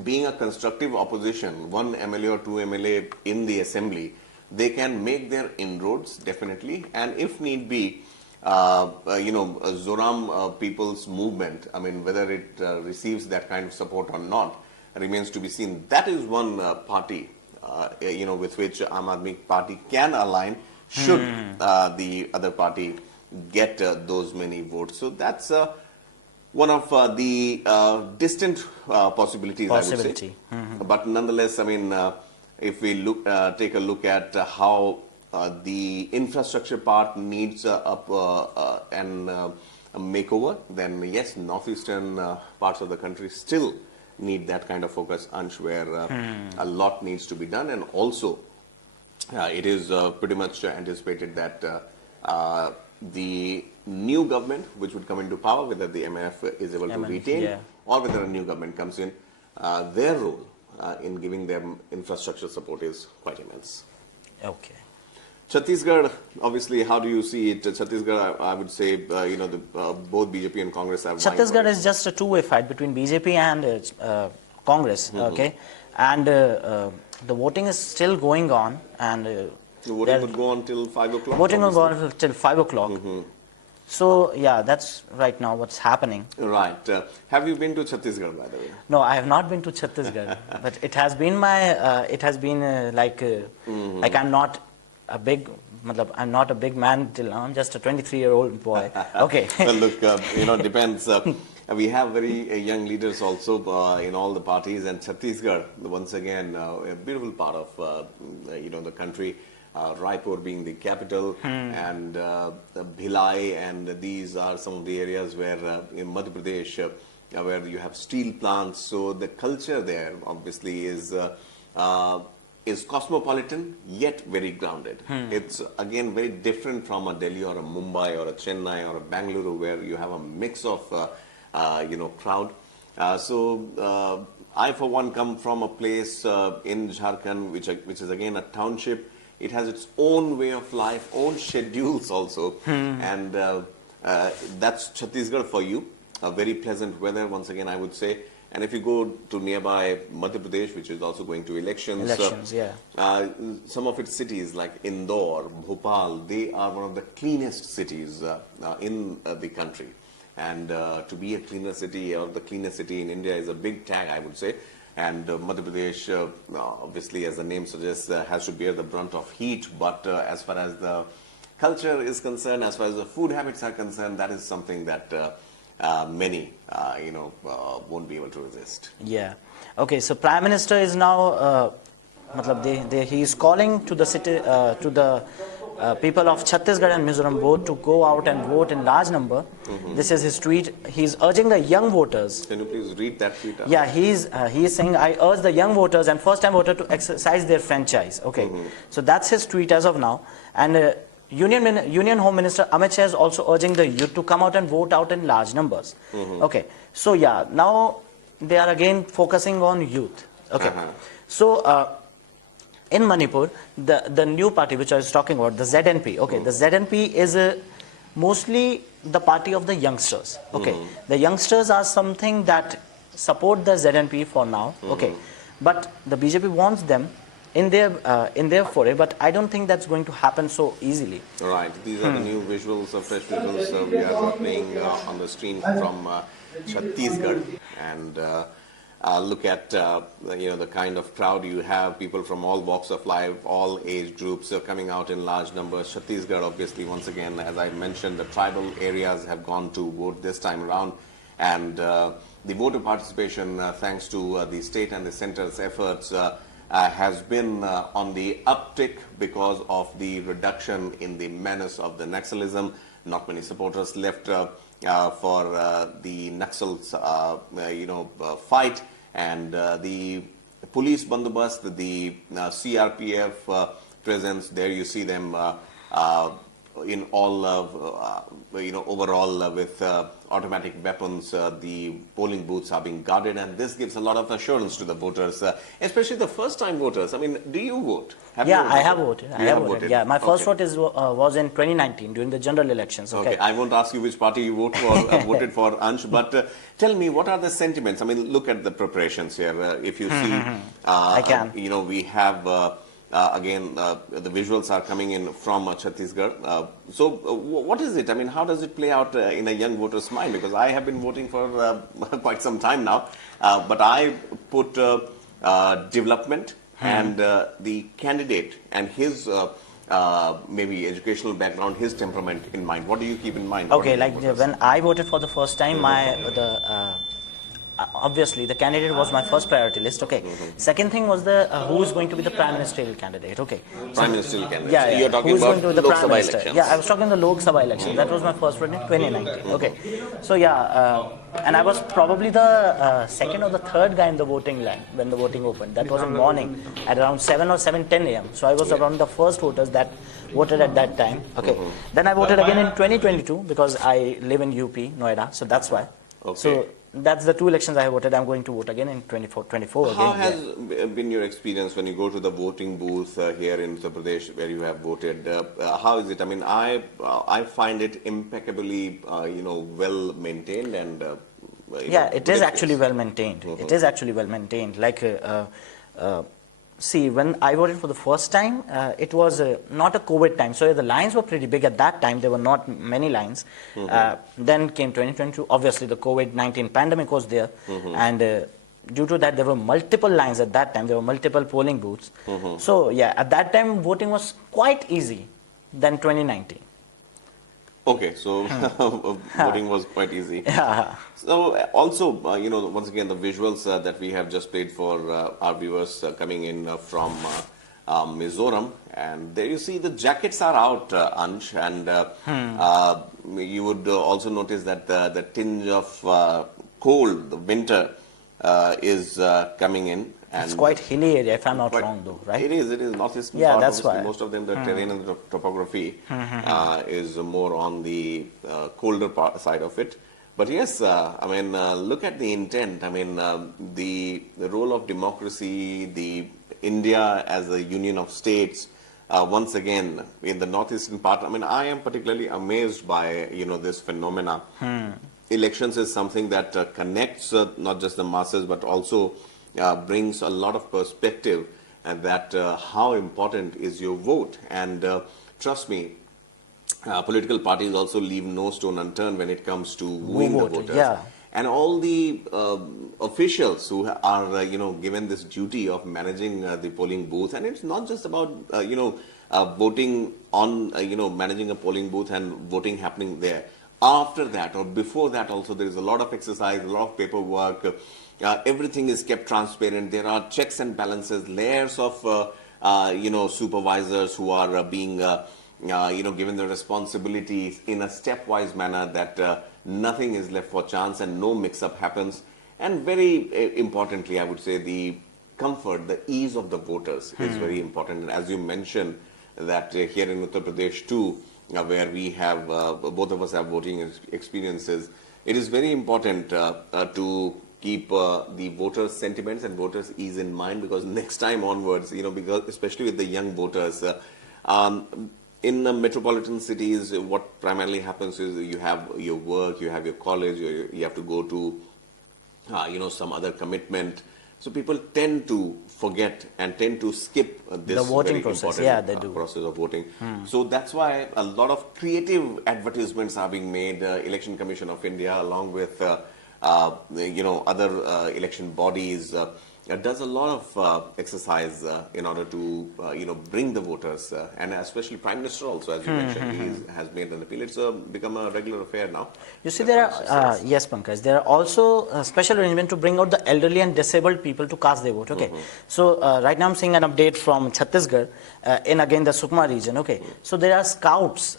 being a constructive opposition, 1 MLA or 2 MLA in the assembly, they can make their inroads definitely, and if need be, Zoram people's movement, I mean, whether it receives that kind of support or not, remains to be seen. That is one party, with which Aam Aadmi Party can align should the other party get those many votes. So that's one of the distant possibilities, I would say. But nonetheless, I mean, if we take a look at how the infrastructure part needs a makeover, then yes, northeastern parts of the country still need that kind of focus, Ansh, where a lot needs to be done. And also, it is pretty much anticipated that the new government which would come into power, whether the MF is able to retain or whether a new government comes in, their role in giving them infrastructure support is quite immense. Okay. Chhattisgarh, obviously, how do you see it? Chhattisgarh, I would say, both BJP and Congress have... Chhattisgarh is just a two-way fight between BJP and Congress, okay? And the voting is still going on. And the voting would go on till 5 o'clock? Voting will go on till 5 o'clock. So, yeah, that's right now what's happening. Right. Have you been to Chhattisgarh, by the way? No, I have not been to Chhattisgarh. But it has been my... like I'm not... I'm not a big man till now. I'm just a 23-year-old boy. Okay. Well, look, depends. We have very young leaders also in all the parties, and Chhattisgarh, once again, a beautiful part of the country. Raipur being the capital, and Bhilai, and these are some of the areas where in Madhya Pradesh, where you have steel plants. So the culture there, obviously, is cosmopolitan yet very grounded. It's again very different from a Delhi or a Mumbai or a Chennai or a Bangalore, where you have a mix of crowd. So I for one come from a place in Jharkhand which is again a township. It has its own way of life, own schedules also, and that's Chhattisgarh for you. A very pleasant weather, once again, I would say. And if you go to nearby Madhya Pradesh, which is also going to elections, some of its cities like Indore, Bhopal, they are one of the cleanest cities in the country. And to be a cleaner city, or the cleanest city in India, is a big tag, I would say. And Madhya Pradesh, obviously, as the name suggests, has to bear the brunt of heat. But as far as the culture is concerned, as far as the food habits are concerned, that is something that many, won't be able to resist. Yeah. Okay. So Prime Minister is now, he is calling to the city, to the people of Chhattisgarh and Mizoram both to go out and vote in large number. This is his tweet. He is urging the young voters. Can you please read that tweet out? Yeah, he is saying, I urge the young voters and first-time voters to exercise their franchise. Okay. So that's his tweet as of now. And Union Home Minister Amit Shah is also urging the youth to come out and vote out in large numbers. Okay. So yeah, now they are again focusing on youth. Okay. So in Manipur, the new party which I was talking about, the ZNP. Okay, the ZNP is mostly the party of the youngsters. Okay, the youngsters are something that support the ZNP for now. Okay, but the BJP wants them in their foray, but I don't think that's going to happen so easily. Right. These are the new visuals, fresh visuals we are playing on the screen from Chhattisgarh, and look at the kind of crowd you have. People from all walks of life, all age groups are coming out in large numbers. Chhattisgarh, obviously, once again, as I mentioned, the tribal areas have gone to vote this time around, and the voter participation, thanks to the state and the centre's efforts, has been on the uptick because of the reduction in the menace of the Naxalism. Not many supporters left for the Naxals, fight, and the police bandobast, the CRPF presence. There you see them in all overall with automatic weapons. The polling booths are being guarded, and this gives a lot of assurance to the voters, especially the first-time voters. I mean, do you vote? Yeah, I have voted. I have voted. Yeah, my first vote was in 2019 during the general elections. Okay. I won't ask you which party you vote for, voted for, Ansh, but tell me, what are the sentiments? I mean, look at the preparations here. If you see, I can. We have. Again, the visuals are coming in from Chhattisgarh. So what is it? I mean, how does it play out in a young voter's mind? Because I have been voting for quite some time now, but I put development and the candidate and his maybe educational background, his temperament in mind. What do you keep in mind? Okay, like when I voted for the first time, obviously the candidate was my first priority list. Okay. Second thing was the who is going to be the prime ministerial candidate. Okay. Prime ministerial candidate. Yeah, You're talking who's about going to be the Lok prime Sabha minister? elections. Yeah, I was talking the Lok Sabha election. That was my first vote in 2019. Okay. So yeah, and I was probably the second or the third guy in the voting line when the voting opened. That was in morning at around 7 or 7:10 a.m. So I was around the first voters that voted at that time. Okay. Then I voted again in 2022 because I live in UP, Noida. So that's why. Okay. So that's the two elections I voted. I'm going to vote again in 24 How again. has been your experience when you go to the voting booth here in Uttar Pradesh where you have voted? How is it? I mean, I find it impeccably, well maintained and. Yeah, it is actually well maintained. It is actually well maintained. Like, see, when I voted for the first time, it was not a COVID time. So the lines were pretty big at that time. There were not many lines. Then came 2022. Obviously, the COVID-19 pandemic was there. And due to that, there were multiple lines at that time. There were multiple polling booths. So, yeah, at that time, voting was quite easy than 2019. Okay, so voting was quite easy. Yeah. So also, once again, the visuals that we have just played for our viewers coming in from Mizoram, and there you see the jackets are out, Ansh, and you would also notice that the tinge of cold, the winter, is coming in. And it's quite hilly area, if I'm not wrong, though, right? It is northeastern yeah, part. That's why. Most of them, the terrain and the topography is more on the colder side of it. But yes, I mean, look at the intent. I mean, the role of democracy, the India as a union of states. Once again, in the northeastern part, I mean, I am particularly amazed by this phenomena. Elections is something that connects not just the masses but also brings a lot of perspective, and that how important is your vote. And trust me, political parties also leave no stone unturned when it comes to wooing the voters. Yeah. And all the officials who are given this duty of managing the polling booth, and it's not just about voting on managing a polling booth and voting happening there. After that or before that also, there is a lot of exercise, a lot of paperwork. Everything is kept transparent. There are checks and balances, layers of supervisors who are being given the responsibilities in a stepwise manner, that nothing is left for chance and no mix-up happens. And very importantly, I would say the comfort, the ease of the voters is very important. And as you mentioned, that here in Uttar Pradesh too, where we have both of us have voting experiences, it is very important to keep the voters' sentiments and voters' ease in mind, because next time onwards, because especially with the young voters, in metropolitan cities, what primarily happens is you have your work, you have your college, you have to go to, some other commitment. So people tend to forget and tend to skip this The voting very process. important Yeah, they do. process of voting. So that's why a lot of creative advertisements are being made. Election Commission of India, along with other election bodies, does a lot of exercise in order to bring the voters, and especially Prime Minister also, as you mentioned, has made an appeal. It's become a regular affair now. You see, there are, yes, Pankaj, there are also special arrangements to bring out the elderly and disabled people to cast their vote, okay? So, right now I'm seeing an update from Chhattisgarh, in again the Sukma region, okay? So, there are scouts,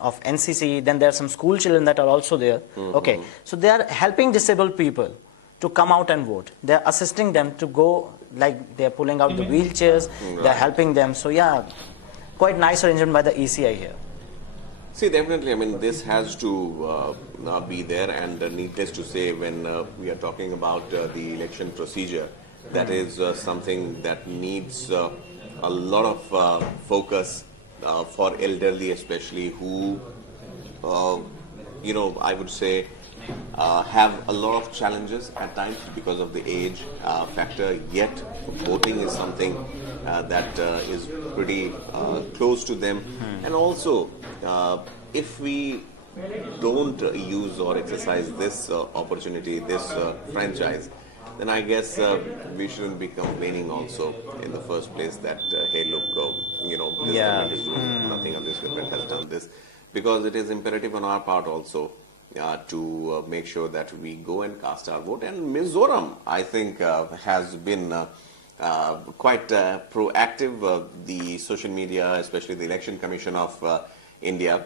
of NCC, then there are some school children that are also there, okay? So, they are helping disabled people to come out and vote. They are assisting them to go, like they are pulling out the wheelchairs, they are helping them. So, yeah, quite nice arrangement by the ECI here. See, definitely, I mean, this has to be there, and needless to say, when we are talking about the election procedure, that is something that needs a lot of focus for elderly, especially, who, I would say, have a lot of challenges at times because of the age factor, yet voting is something that is pretty close to them. And also, if we don't use or exercise this opportunity, this franchise, then I guess we shouldn't be complaining also in the first place that, hey, look, this government is doing nothing, or this government has done this, because it is imperative on our part also to make sure that we go and cast our vote. And Mizoram, I think, has been quite proactive. The social media, especially the Election Commission of India,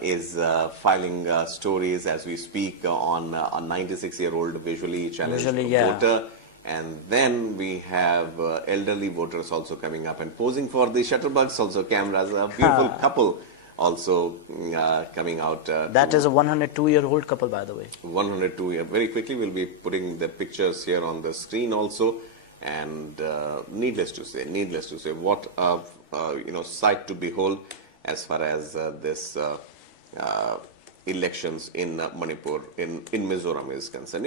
is filing stories as we speak on a 96-year-old visually challenged voter. And then we have elderly voters also coming up and posing for the shutterbugs also cameras. A beautiful couple also coming out. That is a 102-year-old couple, by the way. 102 year. Very quickly, we'll be putting the pictures here on the screen also. And needless to say, what a sight to behold as far as this elections in Manipur, in Mizoram is concerned.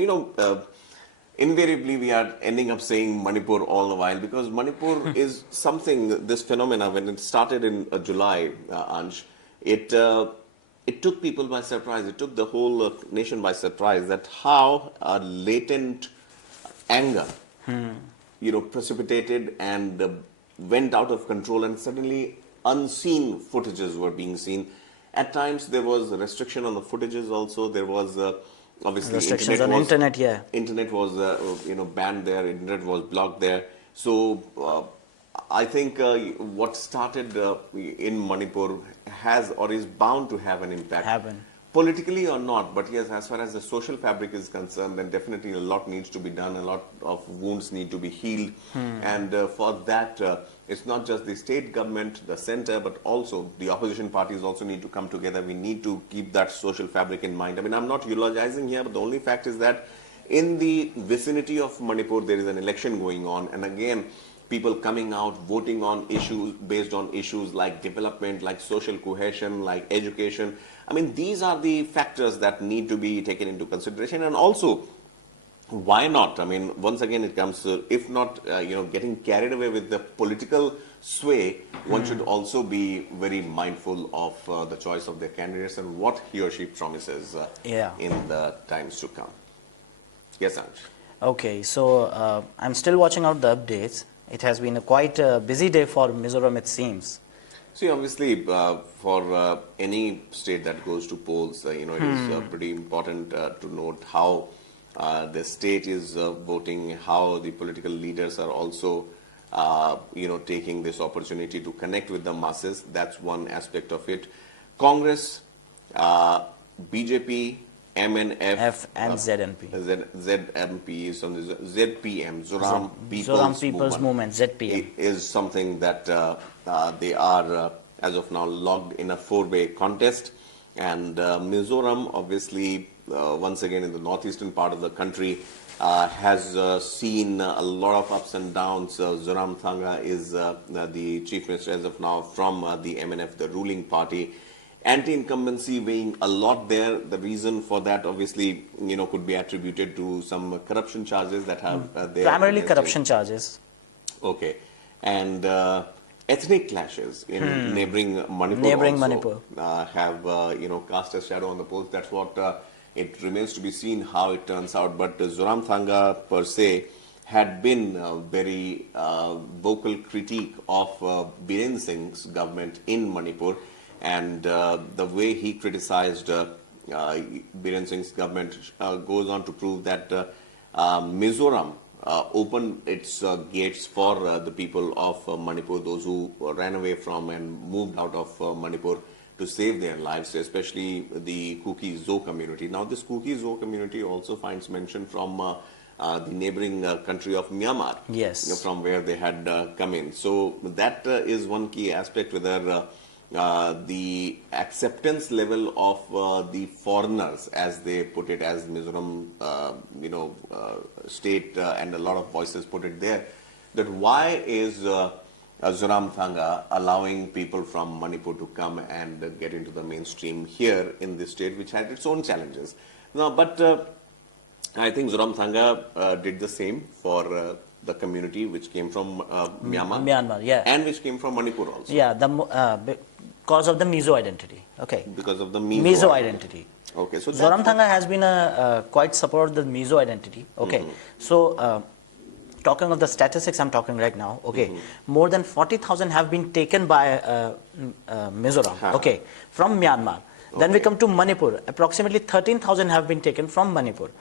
Invariably, we are ending up saying Manipur all the while, because Manipur is something, this phenomena, when it started in July, Ansh, it took people by surprise. It took the whole nation by surprise that how a latent anger, precipitated and went out of control, and suddenly unseen footages were being seen. At times, there was a restriction on the footages also. There was obviously restrictions on internet, Internet was banned there. Internet was blocked there. So I think what started in Manipur has or is bound to have an impact. Politically or not, but yes, as far as the social fabric is concerned, then definitely a lot needs to be done, a lot of wounds need to be healed. And for that, it's not just the state government, the center, but also the opposition parties also need to come together. We need to keep that social fabric in mind. I mean, I'm not eulogizing here, but the only fact is that in the vicinity of Manipur, there is an election going on. And again, people coming out, voting on issues, based on issues like development, like social cohesion, like education. I mean, these are the factors that need to be taken into consideration. And also, why not? I mean, once again, it comes to, if not, getting carried away with the political sway, one should also be very mindful of the choice of their candidates and what he or she promises in the times to come. Yes, Ansh. Okay, so I'm still watching out the updates. It has been a quite busy day for Mizoram, it seems. See, obviously, for any state that goes to polls, it is pretty important to note how the state is voting, how the political leaders are also, taking this opportunity to connect with the masses. That's one aspect of it. Congress, BJP, MNF, and ZNP. ZMP, so ZPM, Zoram People's Movement, ZPM. Is something that they are, as of now, logged in a four-way contest. And Mizoram, obviously, once again in the northeastern part of the country, has seen a lot of ups and downs. Zoramthanga is the chief minister as of now from the MNF, the ruling party. anti-incumbency weighing a lot there. The reason for that, obviously, could be attributed to some corruption charges that have there. Primarily corruption charges. Okay. And ethnic clashes in neighboring Manipur Neighboring also Manipur. Have, cast a shadow on the polls. That's what it remains to be seen how it turns out. But Zoramthanga, per se, had been a very vocal critique of Biren Singh's government in Manipur, and the way he criticized Biren Singh's government goes on to prove that Mizoram opened its gates for the people of Manipur, those who ran away from and moved out of Manipur to save their lives, especially the Kuki Zo community. Now, this Kuki Zo community also finds mention from the neighboring country of Myanmar, yes, from where they had come in. So that is one key aspect, whether the acceptance level of the foreigners, as they put it, as Mizoram, state and a lot of voices put it there, that why is Zoramthanga allowing people from Manipur to come and get into the mainstream here in this state, which had its own challenges. Now, but I think Zoramthanga did the same for the community which came from Myanmar. Myanmar, yeah. And which came from Manipur also. Yeah, because of the Mizo identity. Okay. Because of the Mizo identity. Okay, so Zoramthanga has been a quite supporter of the Mizo identity. Okay. So, talking of the statistics I'm talking right now, okay, more than 40,000 have been taken by Mizoram, okay, from Myanmar. Then we come to Manipur. Approximately 13,000 have been taken from Manipur.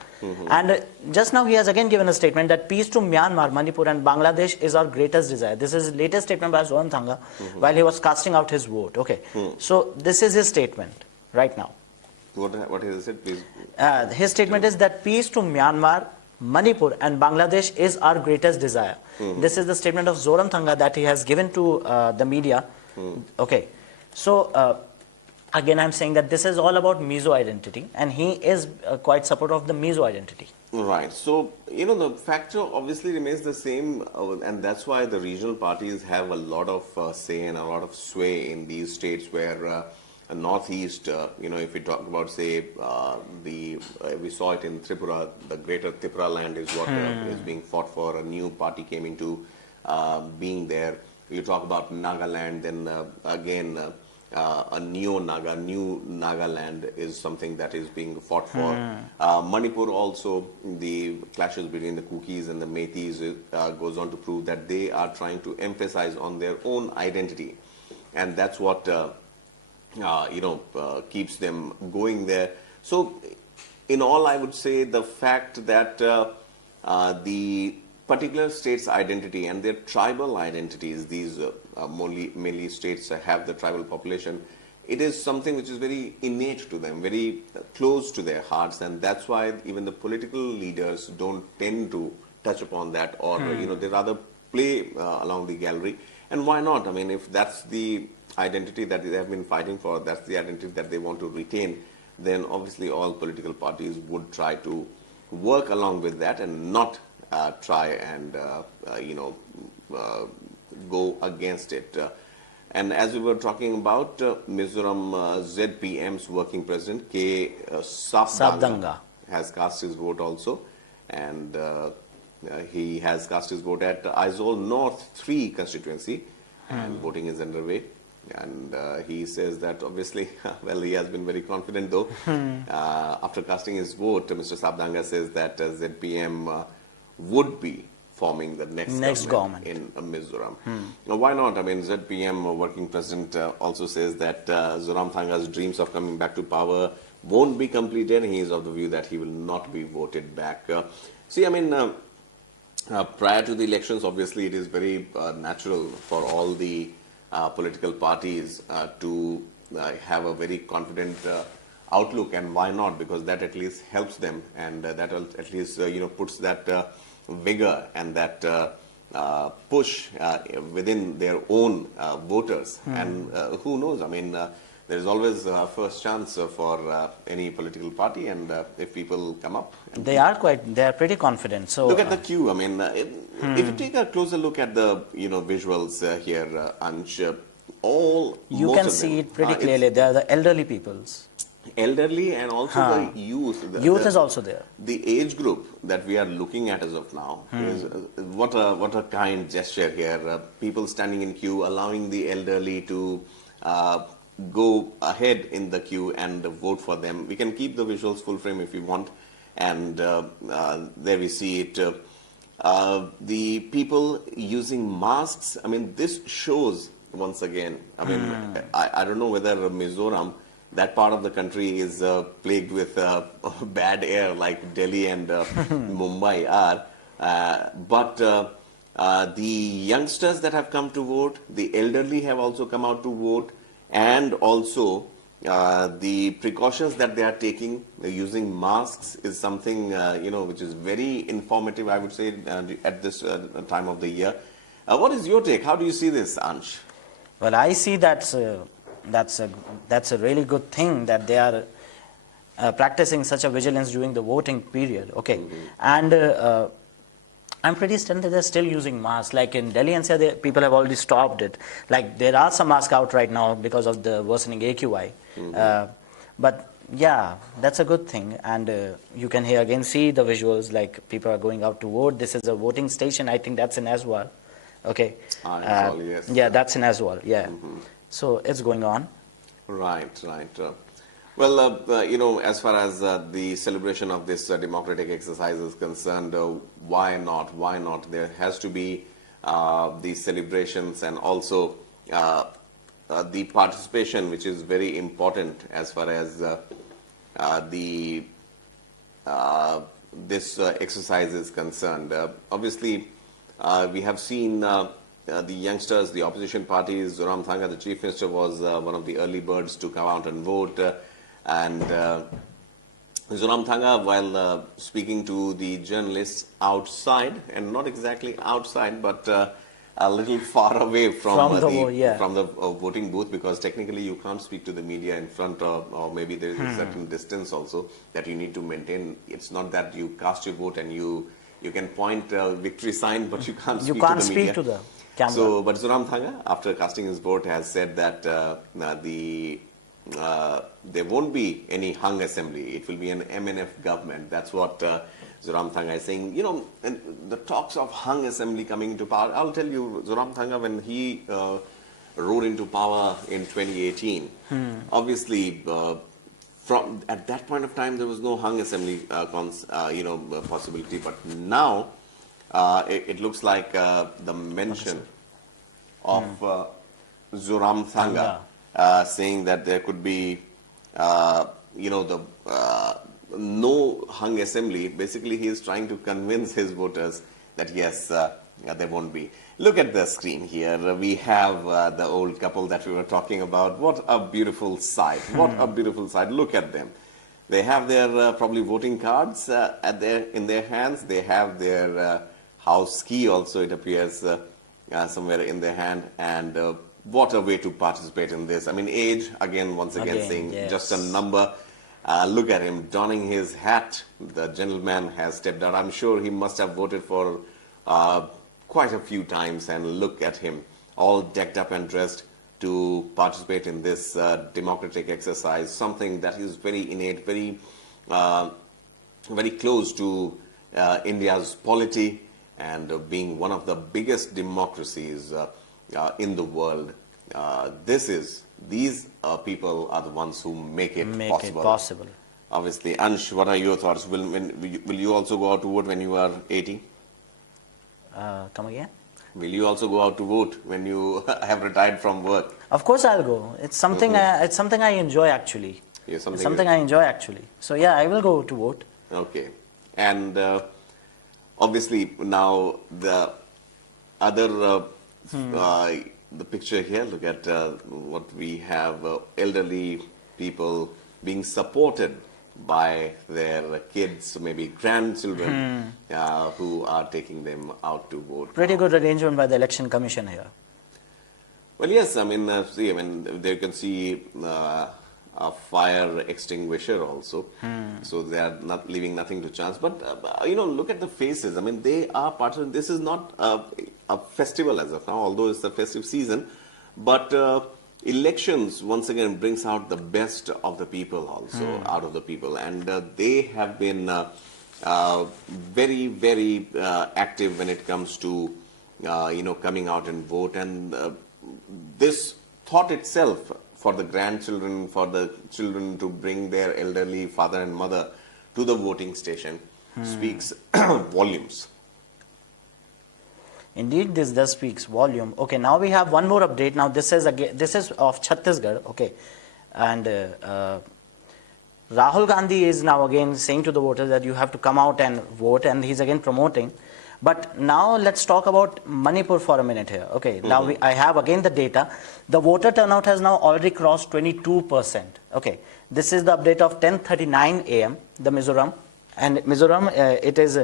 And just now he has again given a statement that peace to Myanmar, Manipur and Bangladesh is our greatest desire. This is his latest statement by Zoramthanga while he was casting out his vote. Okay. So this is his statement right now. What is it, please? His statement is that peace to Myanmar, Manipur and Bangladesh is our greatest desire. This is the statement of Zoramthanga that he has given to the media. Okay. So, again, I'm saying that this is all about Mizo identity, and he is quite supportive of the Mizo identity. Right. So, the factor obviously remains the same, and that's why the regional parties have a lot of say and a lot of sway in these states where Northeast, if we talk about, say, we saw it in Tripura, the greater Tripura land is what is being fought for. A new party came into being there. You talk about Nagaland, then again, a new Nagaland is something that is being fought for. Manipur also, the clashes between the Kukis and the Meitis goes on to prove that they are trying to emphasize on their own identity, and that's what keeps them going there. So, in all, I would say the fact that the particular state's identity and their tribal identities, these mainly states have the tribal population, it is something which is very innate to them, very close to their hearts, and that's why even the political leaders don't tend to touch upon that, or they rather play along the gallery. And why not? I mean, if that's the identity that they have been fighting for, that's the identity that they want to retain, then obviously all political parties would try to work along with that and not try and go against it. And as we were talking about, Mizoram ZPM's working president K. Sabdanga has cast his vote also, and he has cast his vote at Aizawl North 3 constituency, and voting is underway. And he says that obviously, well, he has been very confident though. After casting his vote, Mr. Sabdanga says that ZPM would be forming the next government in Mizoram. Now, why not? I mean, ZPM working president also says that Zoramthanga's dreams of coming back to power won't be completed. He is of the view that he will not be voted back. See, I mean, prior to the elections, obviously, it is very natural for all the political parties to have a very confident outlook, and why not? Because that at least helps them, and that at least puts that vigor and that push within their own voters. And who knows? I mean, there is always a first chance for any political party, and if people come up, they are pretty confident. So look at the queue. I mean, if you take a closer look at the visuals here, Ansh, all You most can of see them, it pretty it's clearly. They are the elderly peoples. elderly and also the youth. Youth is also there. The age group that we are looking at as of now is what a kind gesture here. People standing in queue, allowing the elderly to go ahead in the queue and vote for them. We can keep the visuals full frame if you want, and there we see it. The people using masks. I mean, this shows once again. I mean, I don't know whether Mizoram, that part of the country, is plagued with bad air like Delhi and Mumbai are. But the youngsters that have come to vote, the elderly have also come out to vote, and also the precautions that they are taking, using masks, is something which is very informative, I would say, at this time of the year. What is your take? How do you see this, Ansh? Well, I see that's a really good thing that they are practicing such a vigilance during the voting period. Okay, and I'm pretty certain that they're still using masks. Like in Delhi NCR, people have already stopped it. Like there are some masks out right now because of the worsening AQI. But yeah, that's a good thing. And you can here again see the visuals, like people are going out to vote. This is a voting station. I think that's in Aswal. Okay. Yes. Yeah, that's in Aswal. Yeah. So it's going on. Right. Well, as far as the celebration of this democratic exercise is concerned, why not? Why not? There has to be these celebrations, and also the participation, which is very important as far as this exercise is concerned. Obviously, we have seen the youngsters, the opposition parties. Zoramthanga, the chief minister, was one of the early birds to come out and vote. And Zoramthanga, while speaking to the journalists outside, and not exactly outside, but a little far away from the voting booth, because technically you can't speak to the media in front of, or maybe there is a certain distance also that you need to maintain. It's not that you cast your vote and you can point a victory sign, but you can't speak to the media. Speak to the camera. So, but Zoramthanga, after casting his vote, has said that there won't be any hung assembly. It will be an MNF government. That's what Zoramthanga is saying. And the talks of hung assembly coming into power. I'll tell you, Zoramthanga, when he rode into power in 2018, obviously, from at that point of time, there was no hung assembly possibility. But now, it looks like the mention of Zoramthanga saying that there could be, no hung assembly. Basically, he is trying to convince his voters that yes, there won't be. Look at the screen here. We have the old couple that we were talking about. What a beautiful sight. What a beautiful sight. Look at them. They have their probably voting cards in their hands. They have their house key also, it appears, somewhere in their hand. And what a way to participate in this. I mean, age, once again saying just a number. Look at him donning his hat. The gentleman has stepped out. I'm sure he must have voted for quite a few times, and look at him, all decked up and dressed to participate in this democratic exercise, something that is very innate, very close to India's polity, and being one of the biggest democracies in the world. These people are the ones who make it possible. Obviously. Ansh, what are your thoughts? Will you also go out to vote when you are 80? Come again? Will you also go out to vote when you have retired from work? Of course I'll go. It's something it's something I enjoy actually. It's something I enjoy actually. So yeah, I will go to vote. Okay. And obviously now the other the picture here, look at what we have, elderly people being supported by their kids, maybe grandchildren, who are taking them out to vote. Pretty good arrangement by the Election Commission here. Well, yes, I mean, there you can see a fire extinguisher also. So they are not leaving nothing to chance. But, look at the faces. I mean, they are part of, this is not a festival as of now, although it's the festive season. But elections, once again, brings out the best of the people also, out of the people. And they have been very, very active when it comes to, coming out and vote. And this thought itself for the grandchildren, for the children to bring their elderly father and mother to the voting station speaks volumes. Indeed, this does speaks volume. Okay, now we have one more update. Now this is of Chhattisgarh. Okay, and Rahul Gandhi is now again saying to the voters that you have to come out and vote, and he's again promoting. But now let's talk about Manipur for a minute here. Okay, now I have again the data. The voter turnout has now already crossed 22%. Okay, this is the update of 10:39 a.m. the Mizoram, and Mizoram it is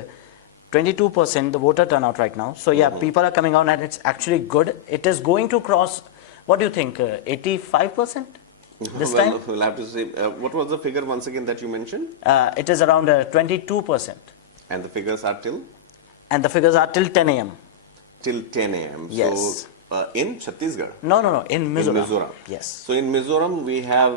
22% the voter turnout right now. So yeah, people are coming out and it's actually good. It is going to cross, what do you think, 85% this time? We'll have to say, what was the figure once again that you mentioned? It is around 22%. And the figures are till? And the figures are till 10 a.m. Till 10 a.m. Yes. So in Chhattisgarh? No, in Mizoram. In Mizoram. Yes. So in Mizoram, we have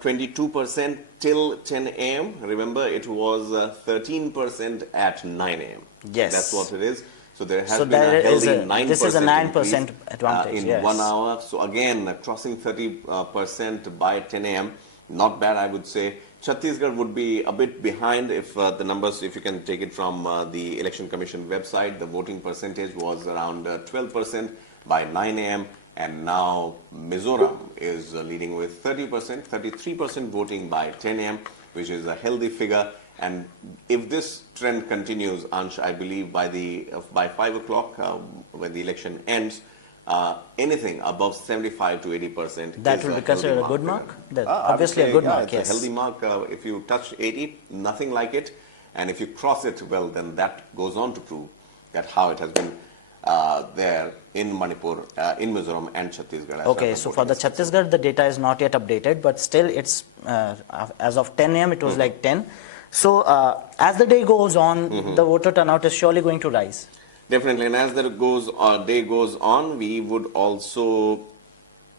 22% till 10 a.m. Remember, it was 13% at 9 a.m. Yes. That's what it is. So there has been there a healthy is 9% this is a 9% advantage in yes. 1 hour. So again, crossing 30% by 10 a.m. Not bad, I would say. Chhattisgarh would be a bit behind if the numbers, if you can take it from the Election Commission website, the voting percentage was around 12% by 9 a.m. And now Mizoram is leading with 33% voting by 10 a.m., which is a healthy figure. And if this trend continues, Ansh, I believe by 5 o'clock, when the election ends, anything above 75 to 80%. That will be considered a good mark? Obviously a good mark, yes. It's a healthy mark. If you touch 80, nothing like it. And if you cross it, well, then that goes on to prove that how it has been there in Manipur, in Mizoram and Chhattisgarh. Okay, so for the Chhattisgarh, the data is not yet updated, but still it's, as of 10 a.m., it was like 10. So as the day goes on, the voter turnout is surely going to rise. Definitely, and as the day goes on, we would also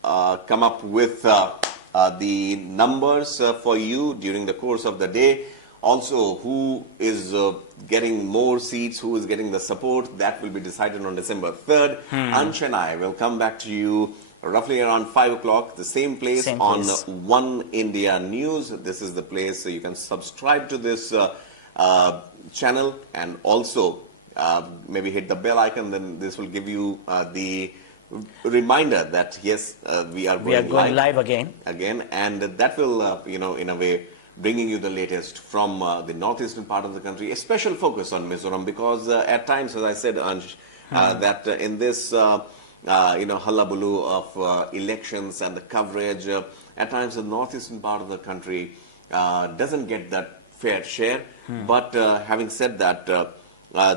come up with the numbers for you during the course of the day. Also, who is getting more seats, who is getting the support, that will be decided on December 3rd. Ansh and I will come back to you roughly around 5 o'clock, the same place on One India News. This is the place so you can subscribe to this channel and also maybe hit the bell icon. Then this will give you the reminder that yes, we are going live again, and that will in a way bringing you the latest from the northeastern part of the country. A special focus on Mizoram because at times, as I said, Ansh, that in this hullabaloo of elections and the coverage, at times the northeastern part of the country doesn't get that fair share. But having said that,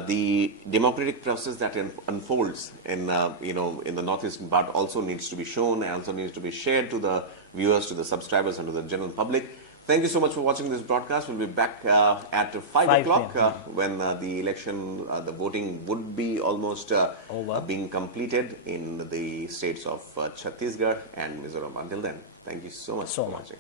the democratic process that unfolds in in the northeastern part also needs to be shown and also needs to be shared to the viewers, to the subscribers, and to the general public. Thank you so much for watching this broadcast. We'll be back at 5 o'clock when the election, the voting would be almost being completed in the states of Chhattisgarh and Mizoram. Until then, thank you so much for watching.